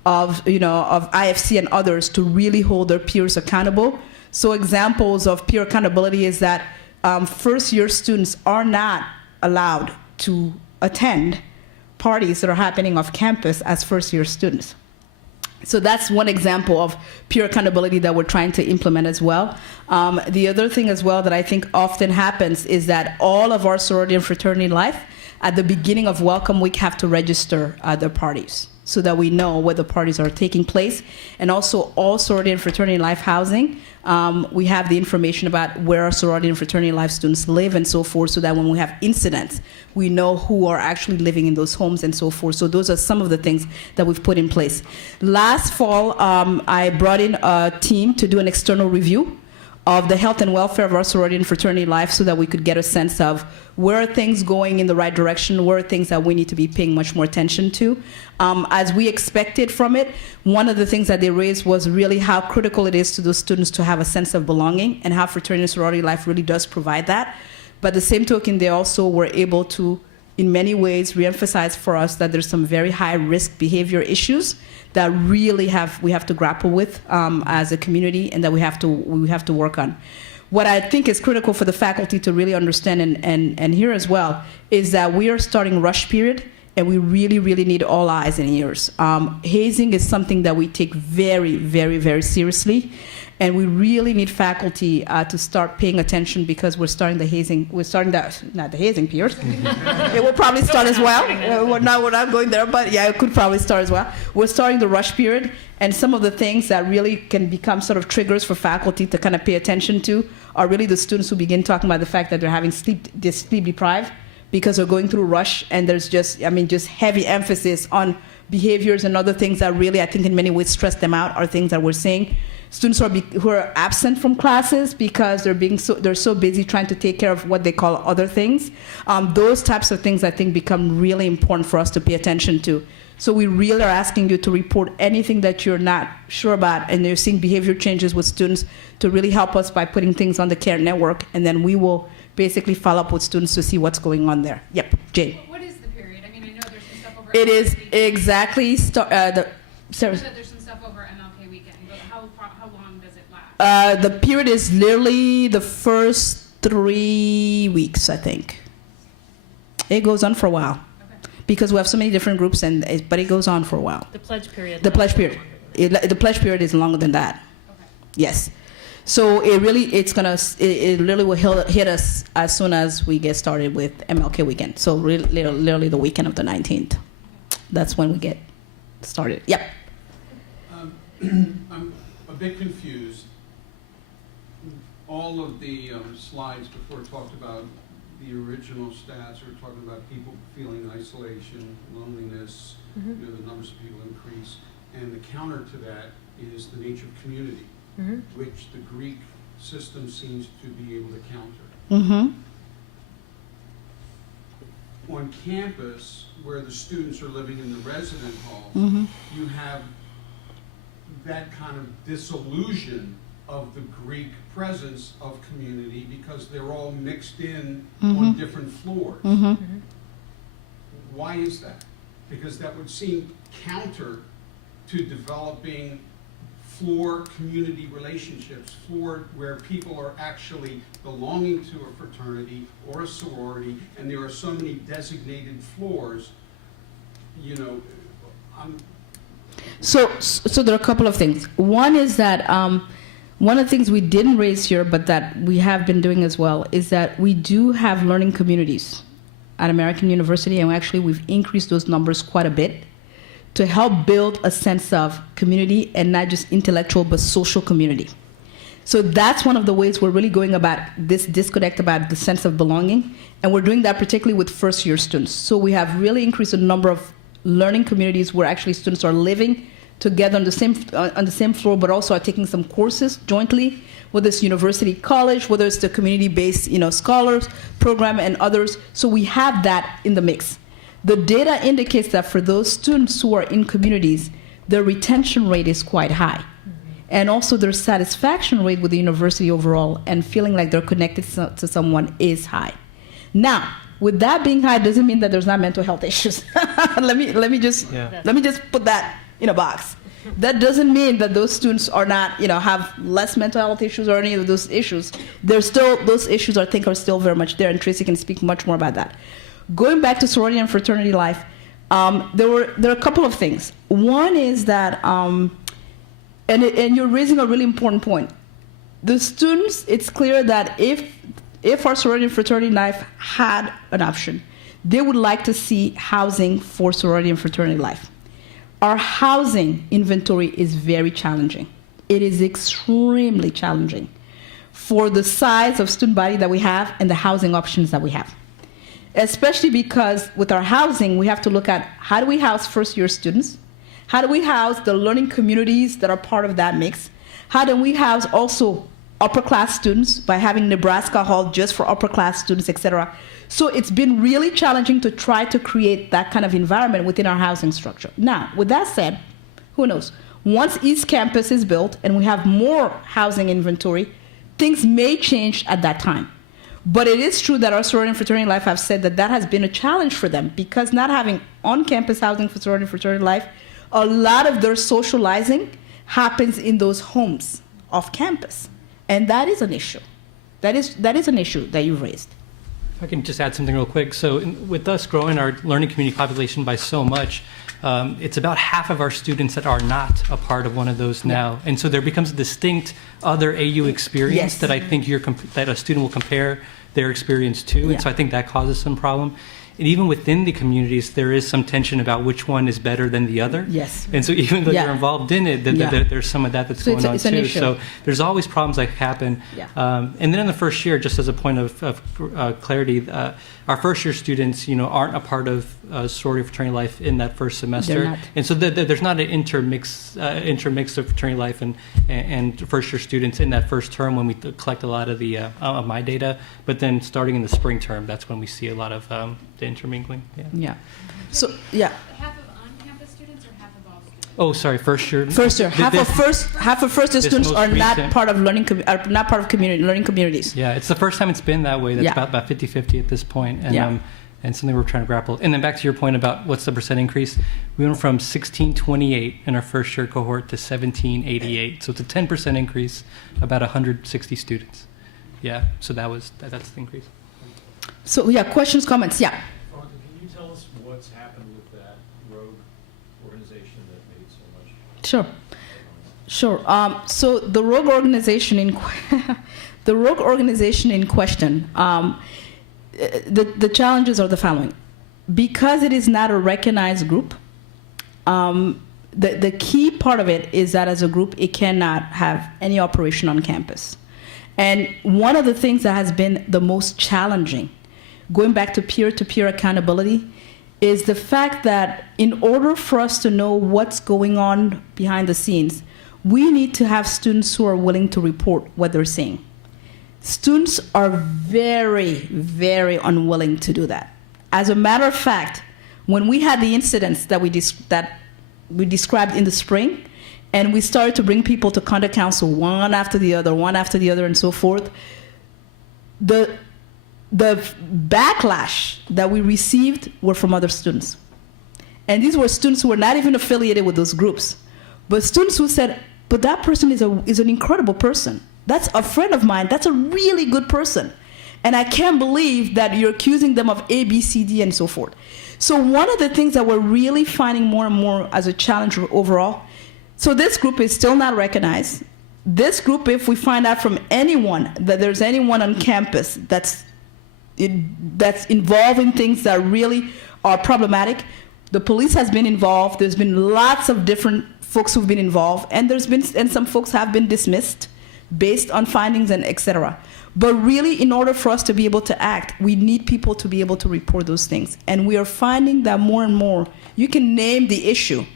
of IFC and others to really hold their peers accountable. So examples of peer accountability is that first-year students are not allowed to attend parties that are happening off campus as first-year students. So that's one example of peer accountability that we're trying to implement as well. The other thing as well that I think often happens is that all of our sorority and fraternity life, at the beginning of Welcome Week, have to register their parties so that we know where the parties are taking place. And also all sorority and fraternity life housing, we have the information about where our sorority and fraternity life students live and so forth, so that when we have incidents, we know who are actually living in those homes and so forth. So those are some of the things that we've put in place. Last fall, I brought in a team to do an external review of the health and welfare of our sorority and fraternity life so that we could get a sense of where are things going in the right direction, where are things that we need to be paying much more attention to. As we expected from it, one of the things that they raised was really how critical it is to those students to have a sense of belonging and how fraternity and sorority life really does provide that. But the same token, they also were able to, in many ways, reemphasize for us that there's some very high-risk behavior issues that really we have to grapple with as a community, and that we have to work on. What I think is critical for the faculty to really understand and hear as well is that we are starting rush period, and we really, really need all eyes and ears. Hazing is something that we take very, very, very seriously. And we really need faculty to start paying attention, because we're starting the hazing. We're starting not the hazing period. It will probably start as well. We're not going there, but yeah, it could probably start as well. We're starting the rush period, and some of the things that really can become sort of triggers for faculty to kind of pay attention to are really the students who begin talking about the fact that they're having sleep deprived because they're going through rush, and there's just heavy emphasis on behaviors and other things that really, I think, in many ways stress them out, are things that we're seeing. Students who are absent from classes because they're so busy trying to take care of what they call other things. Those types of things, I think, become really important for us to pay attention to. So we really are asking you to report anything that you're not sure about, and you're seeing behavior changes with students, to really help us by putting things on the CARE network, and then we will basically follow up with students to see what's going on there. Yep, Jane. What is the period? I mean, I know there's some stuff over. It is exactly there's some stuff over MLK weekend, but how long does it last? The period is literally the first 3 weeks, I think. It goes on for a while, because we have so many different groups, but it goes on for a while. The pledge period. The pledge period. The pledge period is longer than that. Okay. Yes. So it really will hit us as soon as we get started with MLK weekend. So literally the weekend of the 19th. That's when we get started. Yep. I'm a bit confused. All of the slides before talked about the original stats, or talking about people feeling isolation, loneliness, Mm-hmm. the numbers of people increase, and the counter to that is the nature of community, Mm-hmm. which the Greek system seems to be able to counter. Mm-hmm. On campus, where the students are living in the resident halls, Mm-hmm. you have that kind of disillusion of the Greek presence of community, because they're all mixed in on different floors. Mm-hmm. Why is that? Because that would seem counter to developing floor community relationships, floor where people are actually belonging to a fraternity or a sorority, and there are so many designated floors. So there are a couple of things. One is that one of the things we didn't raise here, but that we have been doing as well, is that we do have learning communities at American University, and we've increased those numbers quite a bit to help build a sense of community, and not just intellectual but social community. So that's one of the ways we're really going about this disconnect about the sense of belonging, and we're doing that particularly with first-year students. So we have really increased the number of learning communities where actually students are living together on the same floor, but also are taking some courses jointly, whether it's university, college, whether it's the community-based, scholars program and others. So we have that in the mix. The data indicates that for those students who are in communities, their retention rate is quite high. And also their satisfaction rate with the university overall and feeling like they're connected to someone is high. Now, with that being high doesn't mean that there's not mental health issues. let me just put that in a box. That doesn't mean that those students are not, have less mental health issues or any of those issues. Those issues I think are still very much there, and Traci can speak much more about that. Going back to sorority and fraternity life, there are a couple of things. One is that, and you're raising a really important point. The students, it's clear that if our sorority and fraternity life had an option, they would like to see housing for sorority and fraternity life. Our housing inventory is very challenging. It is extremely challenging for the size of student body that we have and the housing options that we have. Especially because with our housing, we have to look at how do we house first-year students? How do we house the learning communities that are part of that mix? How do we house also upper-class students by having Nebraska Hall just for upper-class students, et cetera? So it's been really challenging to try to create that kind of environment within our housing structure. Now, with that said, who knows? Once East Campus is built and we have more housing inventory, things may change at that time. But it is true that our sorority and fraternity life have said that has been a challenge for them because not having on-campus housing for sorority and fraternity life, a lot of their socializing happens in those homes off campus. And that is an issue. That is an issue that you've raised. If I can just add something real quick. So with us growing our learning community population by so much, it's about half of our students that are not a part of one of those now. And so there becomes a distinct other AU experience that I think that a student will compare their experience to. And so I think that causes some problem. And even within the communities, there is some tension about which one is better than the other. Yes. And so even though you're involved in it, there's some of that's going on too. So there's always problems that happen. Yeah. And then in the first year, just as a point of clarity, our first year students, aren't a part of sorority fraternity life in that first semester. They're not. And so there's not an intermix of fraternity life and first year students in that first term when we collect a lot of the of my data. But then starting in the spring term, that's when we see a lot of the intermingling. Yeah. So Half of on-campus students or half of all students? Oh, sorry. First year. First year, half of first year students are not part of learning communities. Yeah, it's the first time it's been that way. That's about 50-50 at this point, and and something we're trying to grapple. And then back to your point about what's the percent increase, we went from 1628 in our first year cohort to 1788. So it's a 10% increase, about 160 students. Yeah, so that's the increase. So questions, comments, Fanta, can you tell us what's happened with that rogue organization that made so much? Sure. So the rogue organization in question, the challenges are the following. Because it is not a recognized group, the key part of it is that as a group, it cannot have any operation on campus. And one of the things that has been the most challenging, going back to peer-to-peer accountability, is the fact that in order for us to know what's going on behind the scenes, we need to have students who are willing to report what they're seeing. Students are very, very unwilling to do that. As a matter of fact, when we had the incidents that we described in the spring, and we started to bring people to conduct counsel one after the other, and so forth, the backlash that we received were from other students. And these were students who were not even affiliated with those groups, but students who said, but that person is an incredible person. That's a friend of mine. That's a really good person. And I can't believe that you're accusing them of A, B, C, D, and so forth. So one of the things that we're really finding more and more as a challenge overall, so this group is still not recognized. This group, if we find out from anyone that there's anyone on campus that's involved in things that really are problematic, the police has been involved. There's been lots of different folks who've been involved, and some folks have been dismissed based on findings and etc. But really, in order for us to be able to act, we need people to be able to report those things. And we are finding that more and more, you can name the issue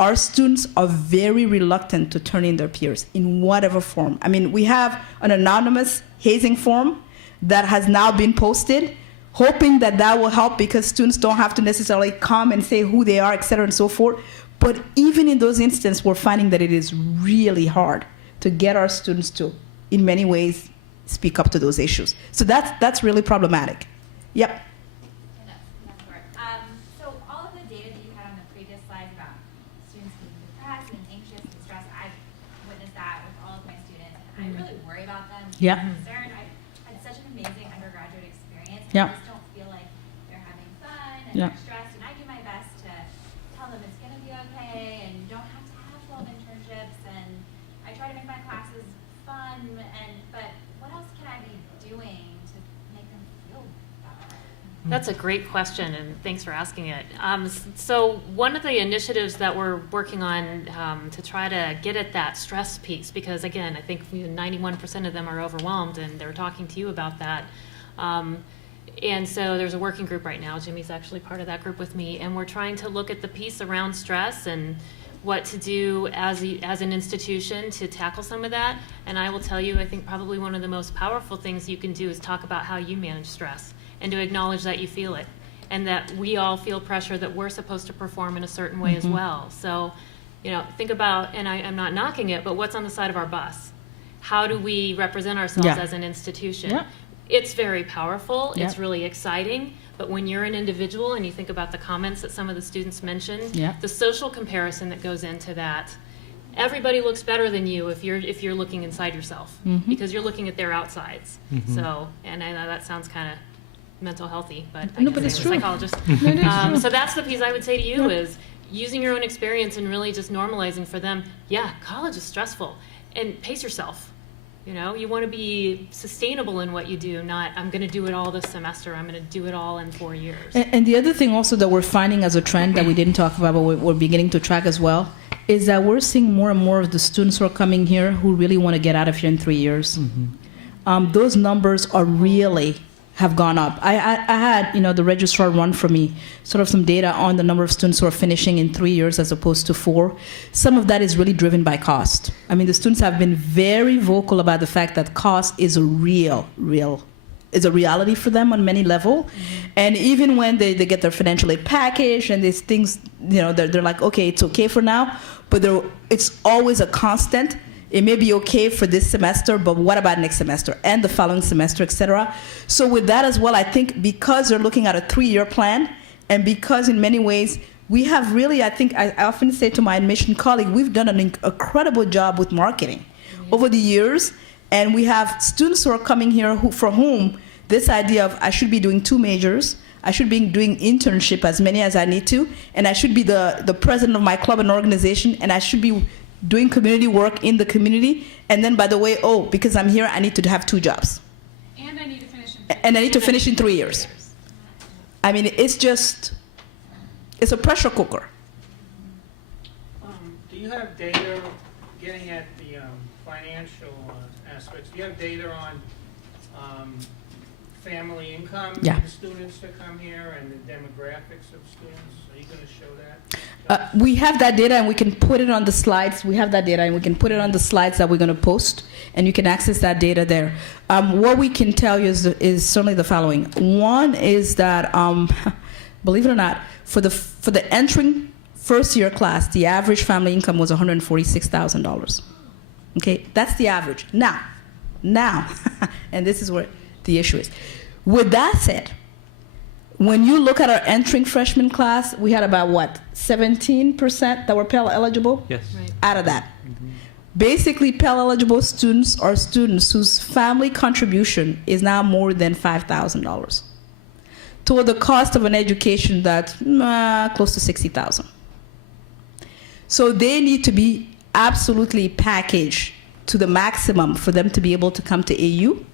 our students are very reluctant to turn in their peers in whatever form. I mean, we have an anonymous hazing form that has now been posted, hoping that that will help because students don't have to necessarily come and say who they are, et cetera, and so forth. But even in those instances, we're finding that it is really hard to get our students to, in many ways, speak up to those issues. So that's really problematic. Yep. So all of the data that you had on the previous slide about students being depressed and anxious and stressed, I've witnessed that with all of my students, and I really worry about them. Yeah. I'm concerned. I had such an amazing undergraduate experience. And Yeah. I just don't feel like they're having fun and Yeah. they're stressed, and I do my best to tell them it's going to be okay and you don't have to have 12 internships, and I try to make my classes fun, but what else can I be doing to make them feel better? That's a great question, and thanks for asking it. So one of the initiatives that we're working on to try to get at that stress piece, because again, I think 91% of them are overwhelmed, and they're talking to you about that. And so there's a working group right now. Jimmy's actually part of that group with me, and we're trying to look at the piece around stress and what to do as an institution to tackle some of that. And I will tell you, I think probably one of the most powerful things you can do is talk about how you manage stress and to acknowledge that you feel it and that we all feel pressure that we're supposed to perform in a certain way as well. So, think about, and I'm not knocking it, but what's on the side of our bus? How do we represent ourselves Yeah. as an institution? Yeah. It's very powerful. Yeah. It's really exciting. But when you're an individual and you think about the comments that some of the students mentioned, Yeah. the social comparison that goes into that, everybody looks better than you if you're looking inside yourself because you're looking at their outsides. So, and I know that sounds kind of mental healthy, but I No, guess but it's I'm true. a psychologist. So that's the piece I would say to you is using your own experience and really just normalizing for them. Yeah, college is stressful, and pace yourself. You want to be sustainable in what you do, not I'm going to do it all this semester. I'm going to do it all in 4 years. And the other thing also that we're finding as a trend that we didn't talk about, but we're beginning to track as well, is that we're seeing more and more of the students who are coming here who really want to get out of here in 3 years. Those numbers are really have gone up. I had, the registrar run for me sort of some data on the number of students who are finishing in 3 years as opposed to 4. Some of that is really driven by cost. I mean, the students have been very vocal about the fact that cost is a is a reality for them on many level. And even when they get their financial aid package and these things, they're like, okay, it's okay for now, but it's always a constant. It may be okay for this semester, but what about next semester and the following semester, et cetera? So with that as well, I think because they're looking at a 3-year plan, and because in many ways we have really, I think I often say to my admission colleague, we've done an incredible job with marketing over the years, and we have students who are coming here for whom this idea of I should be doing 2 majors, I should be doing internship as many as I need to, and I should be the president of my club and organization, and I should be doing community work in the community, and then by the way, because I'm here, I need to have 2 jobs. And I need to finish in And I need to finish in 3 years. I mean, it's a pressure cooker. Do you have data, getting at the financial aspects, do you have data on family income Yeah. of the students that come here and the demographics of students? Are you going to show that? We have that data, and we can put it on the slides. We have that data, and we can put it on the slides that we're going to post, and you can access that data there. What we can tell you is certainly the following. One is that, believe it or not, for the entering first-year class, the average family income was $146,000. Okay, that's the average. Now, and this is where the issue is. With that said, when you look at our entering freshman class, we had about 17% that were Pell eligible? Yes. Right. Out of that. Basically, Pell eligible students are students whose family contribution is now more than $5,000 toward the cost of an education that's close to $60,000. So they need to be absolutely packaged to the maximum for them to be able to come to AU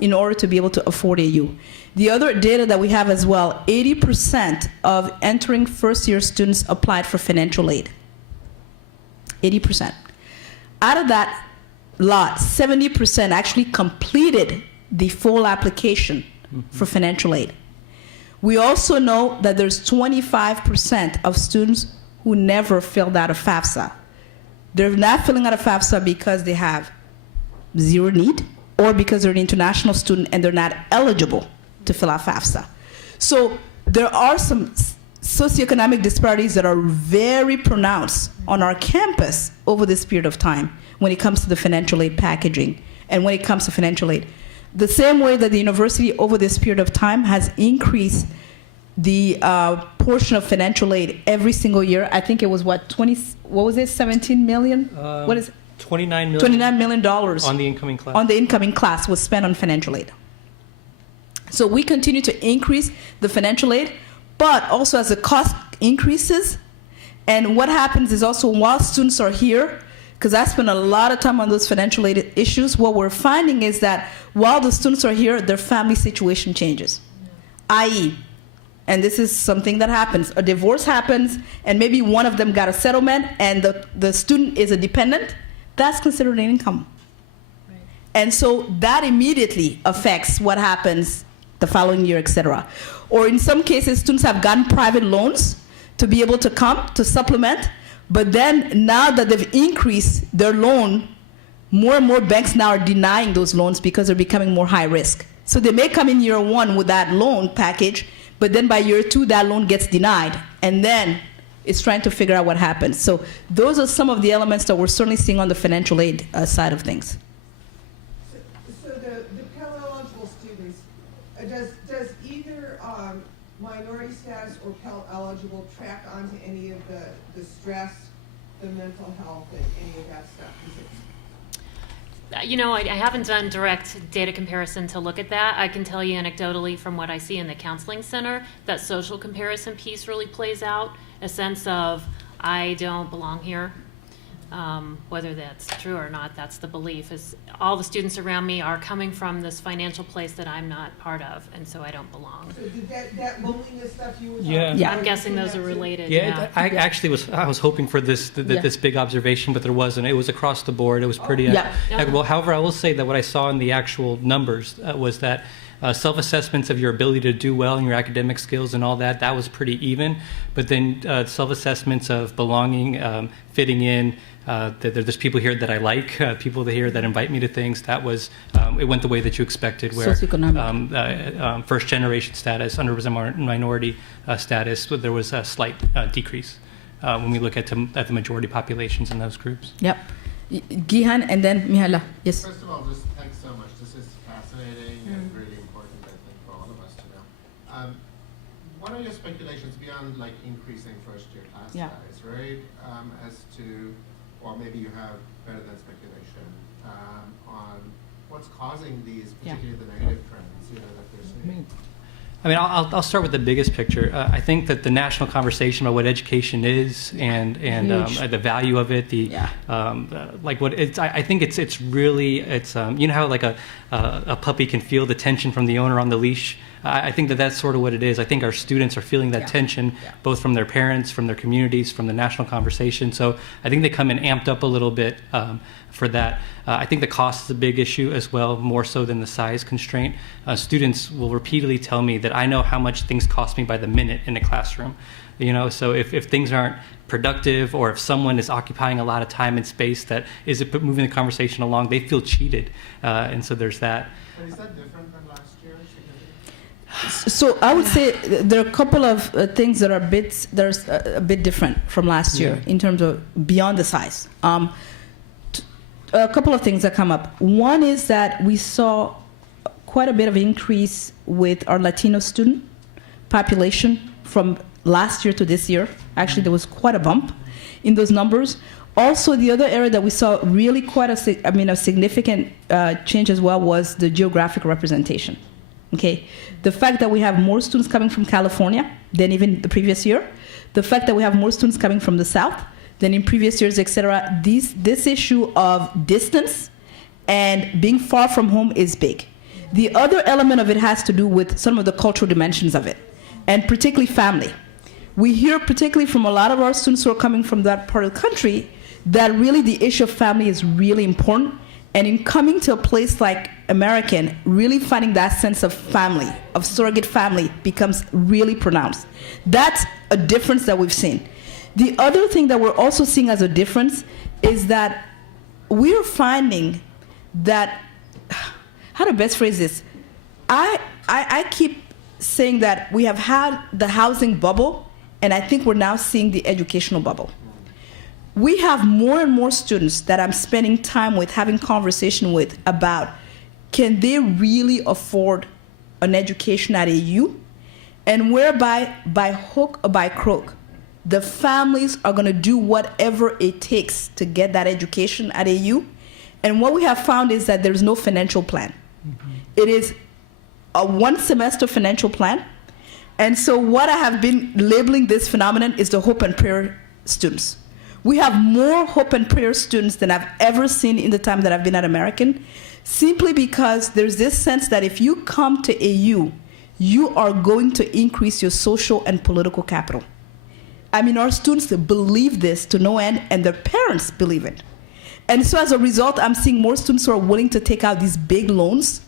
in order to be able to afford AU. The other data that we have as well, 80% of entering first-year students applied for financial aid. 80%. Out of that lot, 70% actually completed the full application for financial aid. We also know that there's 25% of students who never filled out a FAFSA. They're not filling out a FAFSA because they have zero need or because they're an international student and they're not eligible to fill out FAFSA. So there are some socioeconomic disparities that are very pronounced on our campus over this period of time when it comes to the financial aid packaging and when it comes to financial aid. The same way that the university over this period of time has increased the portion of financial aid every single year. I think it was what 17 million? What is it? $29 million. $29 million On the incoming class. on the incoming class was spent on financial aid. So we continue to increase the financial aid, but also as the cost increases, and what happens is also while students are here, because I spend a lot of time on those financial aid issues, what we're finding is that while the students are here, their family situation changes. I.e., and this is something that happens, a divorce happens, and maybe one of them got a settlement, and the student is a dependent, that's considered an income. Right. And so that immediately affects what happens the following year, et cetera. Or in some cases, students have gotten private loans to be able to come to supplement, but then now that they've increased their loan, more and more banks now are denying those loans because they're becoming more high risk. So they may come in year one with that loan package, but then by year two, that loan gets denied, and then it's trying to figure out what happens. So those are some of the elements that we're certainly seeing on the financial aid side of things. So the Pell eligible students, does either minority status or Pell eligible track onto any of the stress, the mental health, and any of that stuff? You know, I haven't done direct data comparison to look at that. I can tell you anecdotally from what I see in the counseling center, that social comparison piece really plays out, a sense of, I don't belong here. Whether that's true or not, that's the belief, is all the students around me are coming from this financial place that I'm not part of, and so I don't belong. So did that loneliness stuff you were Yeah. talking Yeah. about, I'm guessing those are related, Yeah, I was hoping for this big observation, but there wasn't. It was across the board. It was pretty Yeah. equitable. However, I will say that what I saw in the actual numbers was that self-assessments of your ability to do well and your academic skills and all that was pretty even. But then self-assessments of belonging, fitting in, that there's people here that I like, people here that invite me to things. That was, it went the way that you expected, where first generation status, underrepresented minority status, there was a slight decrease when we look at the majority populations in those groups. Yep. Gihan and then Mihala. Yes. First of all, just thanks so much. This is fascinating and really important, I think, for all of us to know. What are your speculations beyond like increasing first-year class size, right? As to, or maybe you have better than speculation on what's causing these, particularly the negative trends, that they're seeing. I mean, I'll start with the biggest picture. I think that the national conversation about what education is and the value of it, like what it's. I think it's really you know how like a puppy can feel the tension from the owner on the leash. I think that's sort of what it is. I think our students are feeling that tension, both from their parents, from their communities, from the national conversation. So I think they come in amped up a little bit for that. I think the cost is a big issue as well, more so than the size constraint. Students will repeatedly tell me that I know how much things cost me by the minute in a classroom. You know, so if things aren't productive, or if someone is occupying a lot of time and space that isn't moving the conversation along, they feel cheated. And so there's that. But is that different than last year? So I would say there are a couple of things that are a bit different from last year in terms of beyond the size. A couple of things that come up. One is that we saw quite a bit of increase with our Latino student population from last year to this year. Actually, there was quite a bump in those numbers. Also, the other area that we saw really quite a significant change as well was the geographic representation. Okay, the fact that we have more students coming from California than even the previous year, the fact that we have more students coming from the South than in previous years, etc. This issue of distance and being far from home is big. The other element of it has to do with some of the cultural dimensions of it, and particularly family. We hear particularly from a lot of our students who are coming from that part of the country that really the issue of family is really important. And in coming to a place like American, really finding that sense of family, of surrogate family, becomes really pronounced. That's a difference that we've seen. The other thing that we're also seeing as a difference is that we're finding that, how to best phrase this? I keep saying that we have had the housing bubble, and I think we're now seeing the educational bubble. We have more and more students that I'm spending time with, having conversation with about, can they really afford an education at AU? And whereby, by hook or by crook, the families are going to do whatever it takes to get that education at AU. And what we have found is that there's no financial plan. It is a one-semester financial plan. And so what I have been labeling this phenomenon is the hope and prayer students. We have more hope and prayer students than I've ever seen in the time that I've been at American, simply because there's this sense that if you come to AU, you are going to increase your social and political capital. I mean, our students believe this to no end, and their parents believe it. And so as a result, I'm seeing more students who are willing to take out these big loans,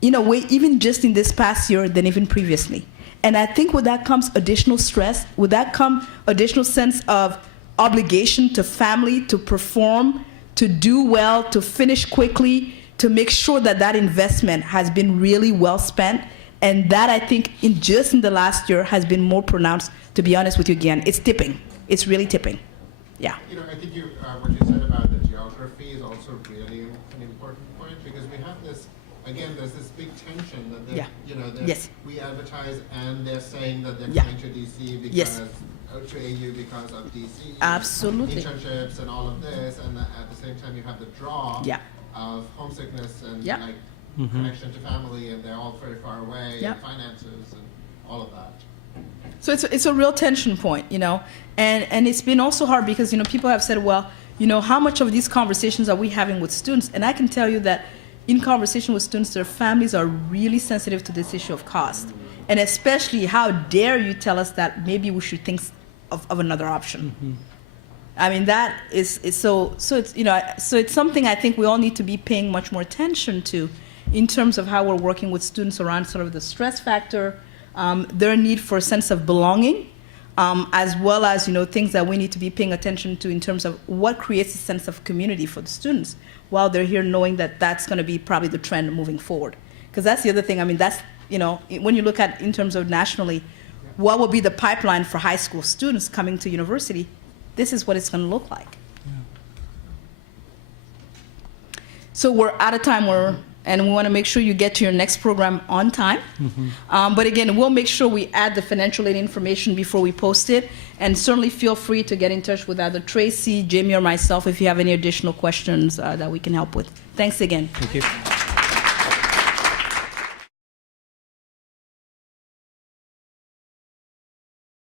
in a way, even just in this past year than even previously. And I think with that comes additional stress, with that come additional sense of obligation to family, to perform, to do well, to finish quickly, to make sure that that investment has been really well spent. And that, I think, just in the last year has been more pronounced, to be honest with you again. It's tipping. It's really tipping. Yeah. You know, I think what you said about the geography is also really an important point, because we have this, again, there's this big tension that they're, you know, we advertise and they're saying that they're coming to DC because, to AU because of DC. Absolutely. Internships and all of this, and at the same time you have the draw of homesickness and like connection to family, and they're all very far away, and finances and all of that. So it's a real tension point, you know, and it's been also hard because, you know, people have said, well, you know, how much of these conversations are we having with students? And I can tell you that in conversation with students, their families are really sensitive to this issue of cost. And especially, how dare you tell us that maybe we should think of another option. I mean, that is so it's, you know, so it's something I think we all need to be paying much more attention to in terms of how we're working with students around sort of the stress factor, their need for a sense of belonging, as well as, you know, things that we need to be paying attention to in terms of what creates a sense of community for the students while they're here, knowing that that's going to be probably the trend moving forward. Because that's the other thing. I mean, that's, you know, when you look at in terms of nationally, what will be the pipeline for high school students coming to university, this is what it's going to look like. So we're out of time. And we want to make sure you get to your next program on time. But again, we'll make sure we add the financial aid information before we post it. And certainly feel free to get in touch with either Traci, Jamie, or myself if you have any additional questions that we can help with. Thanks again. Thank you.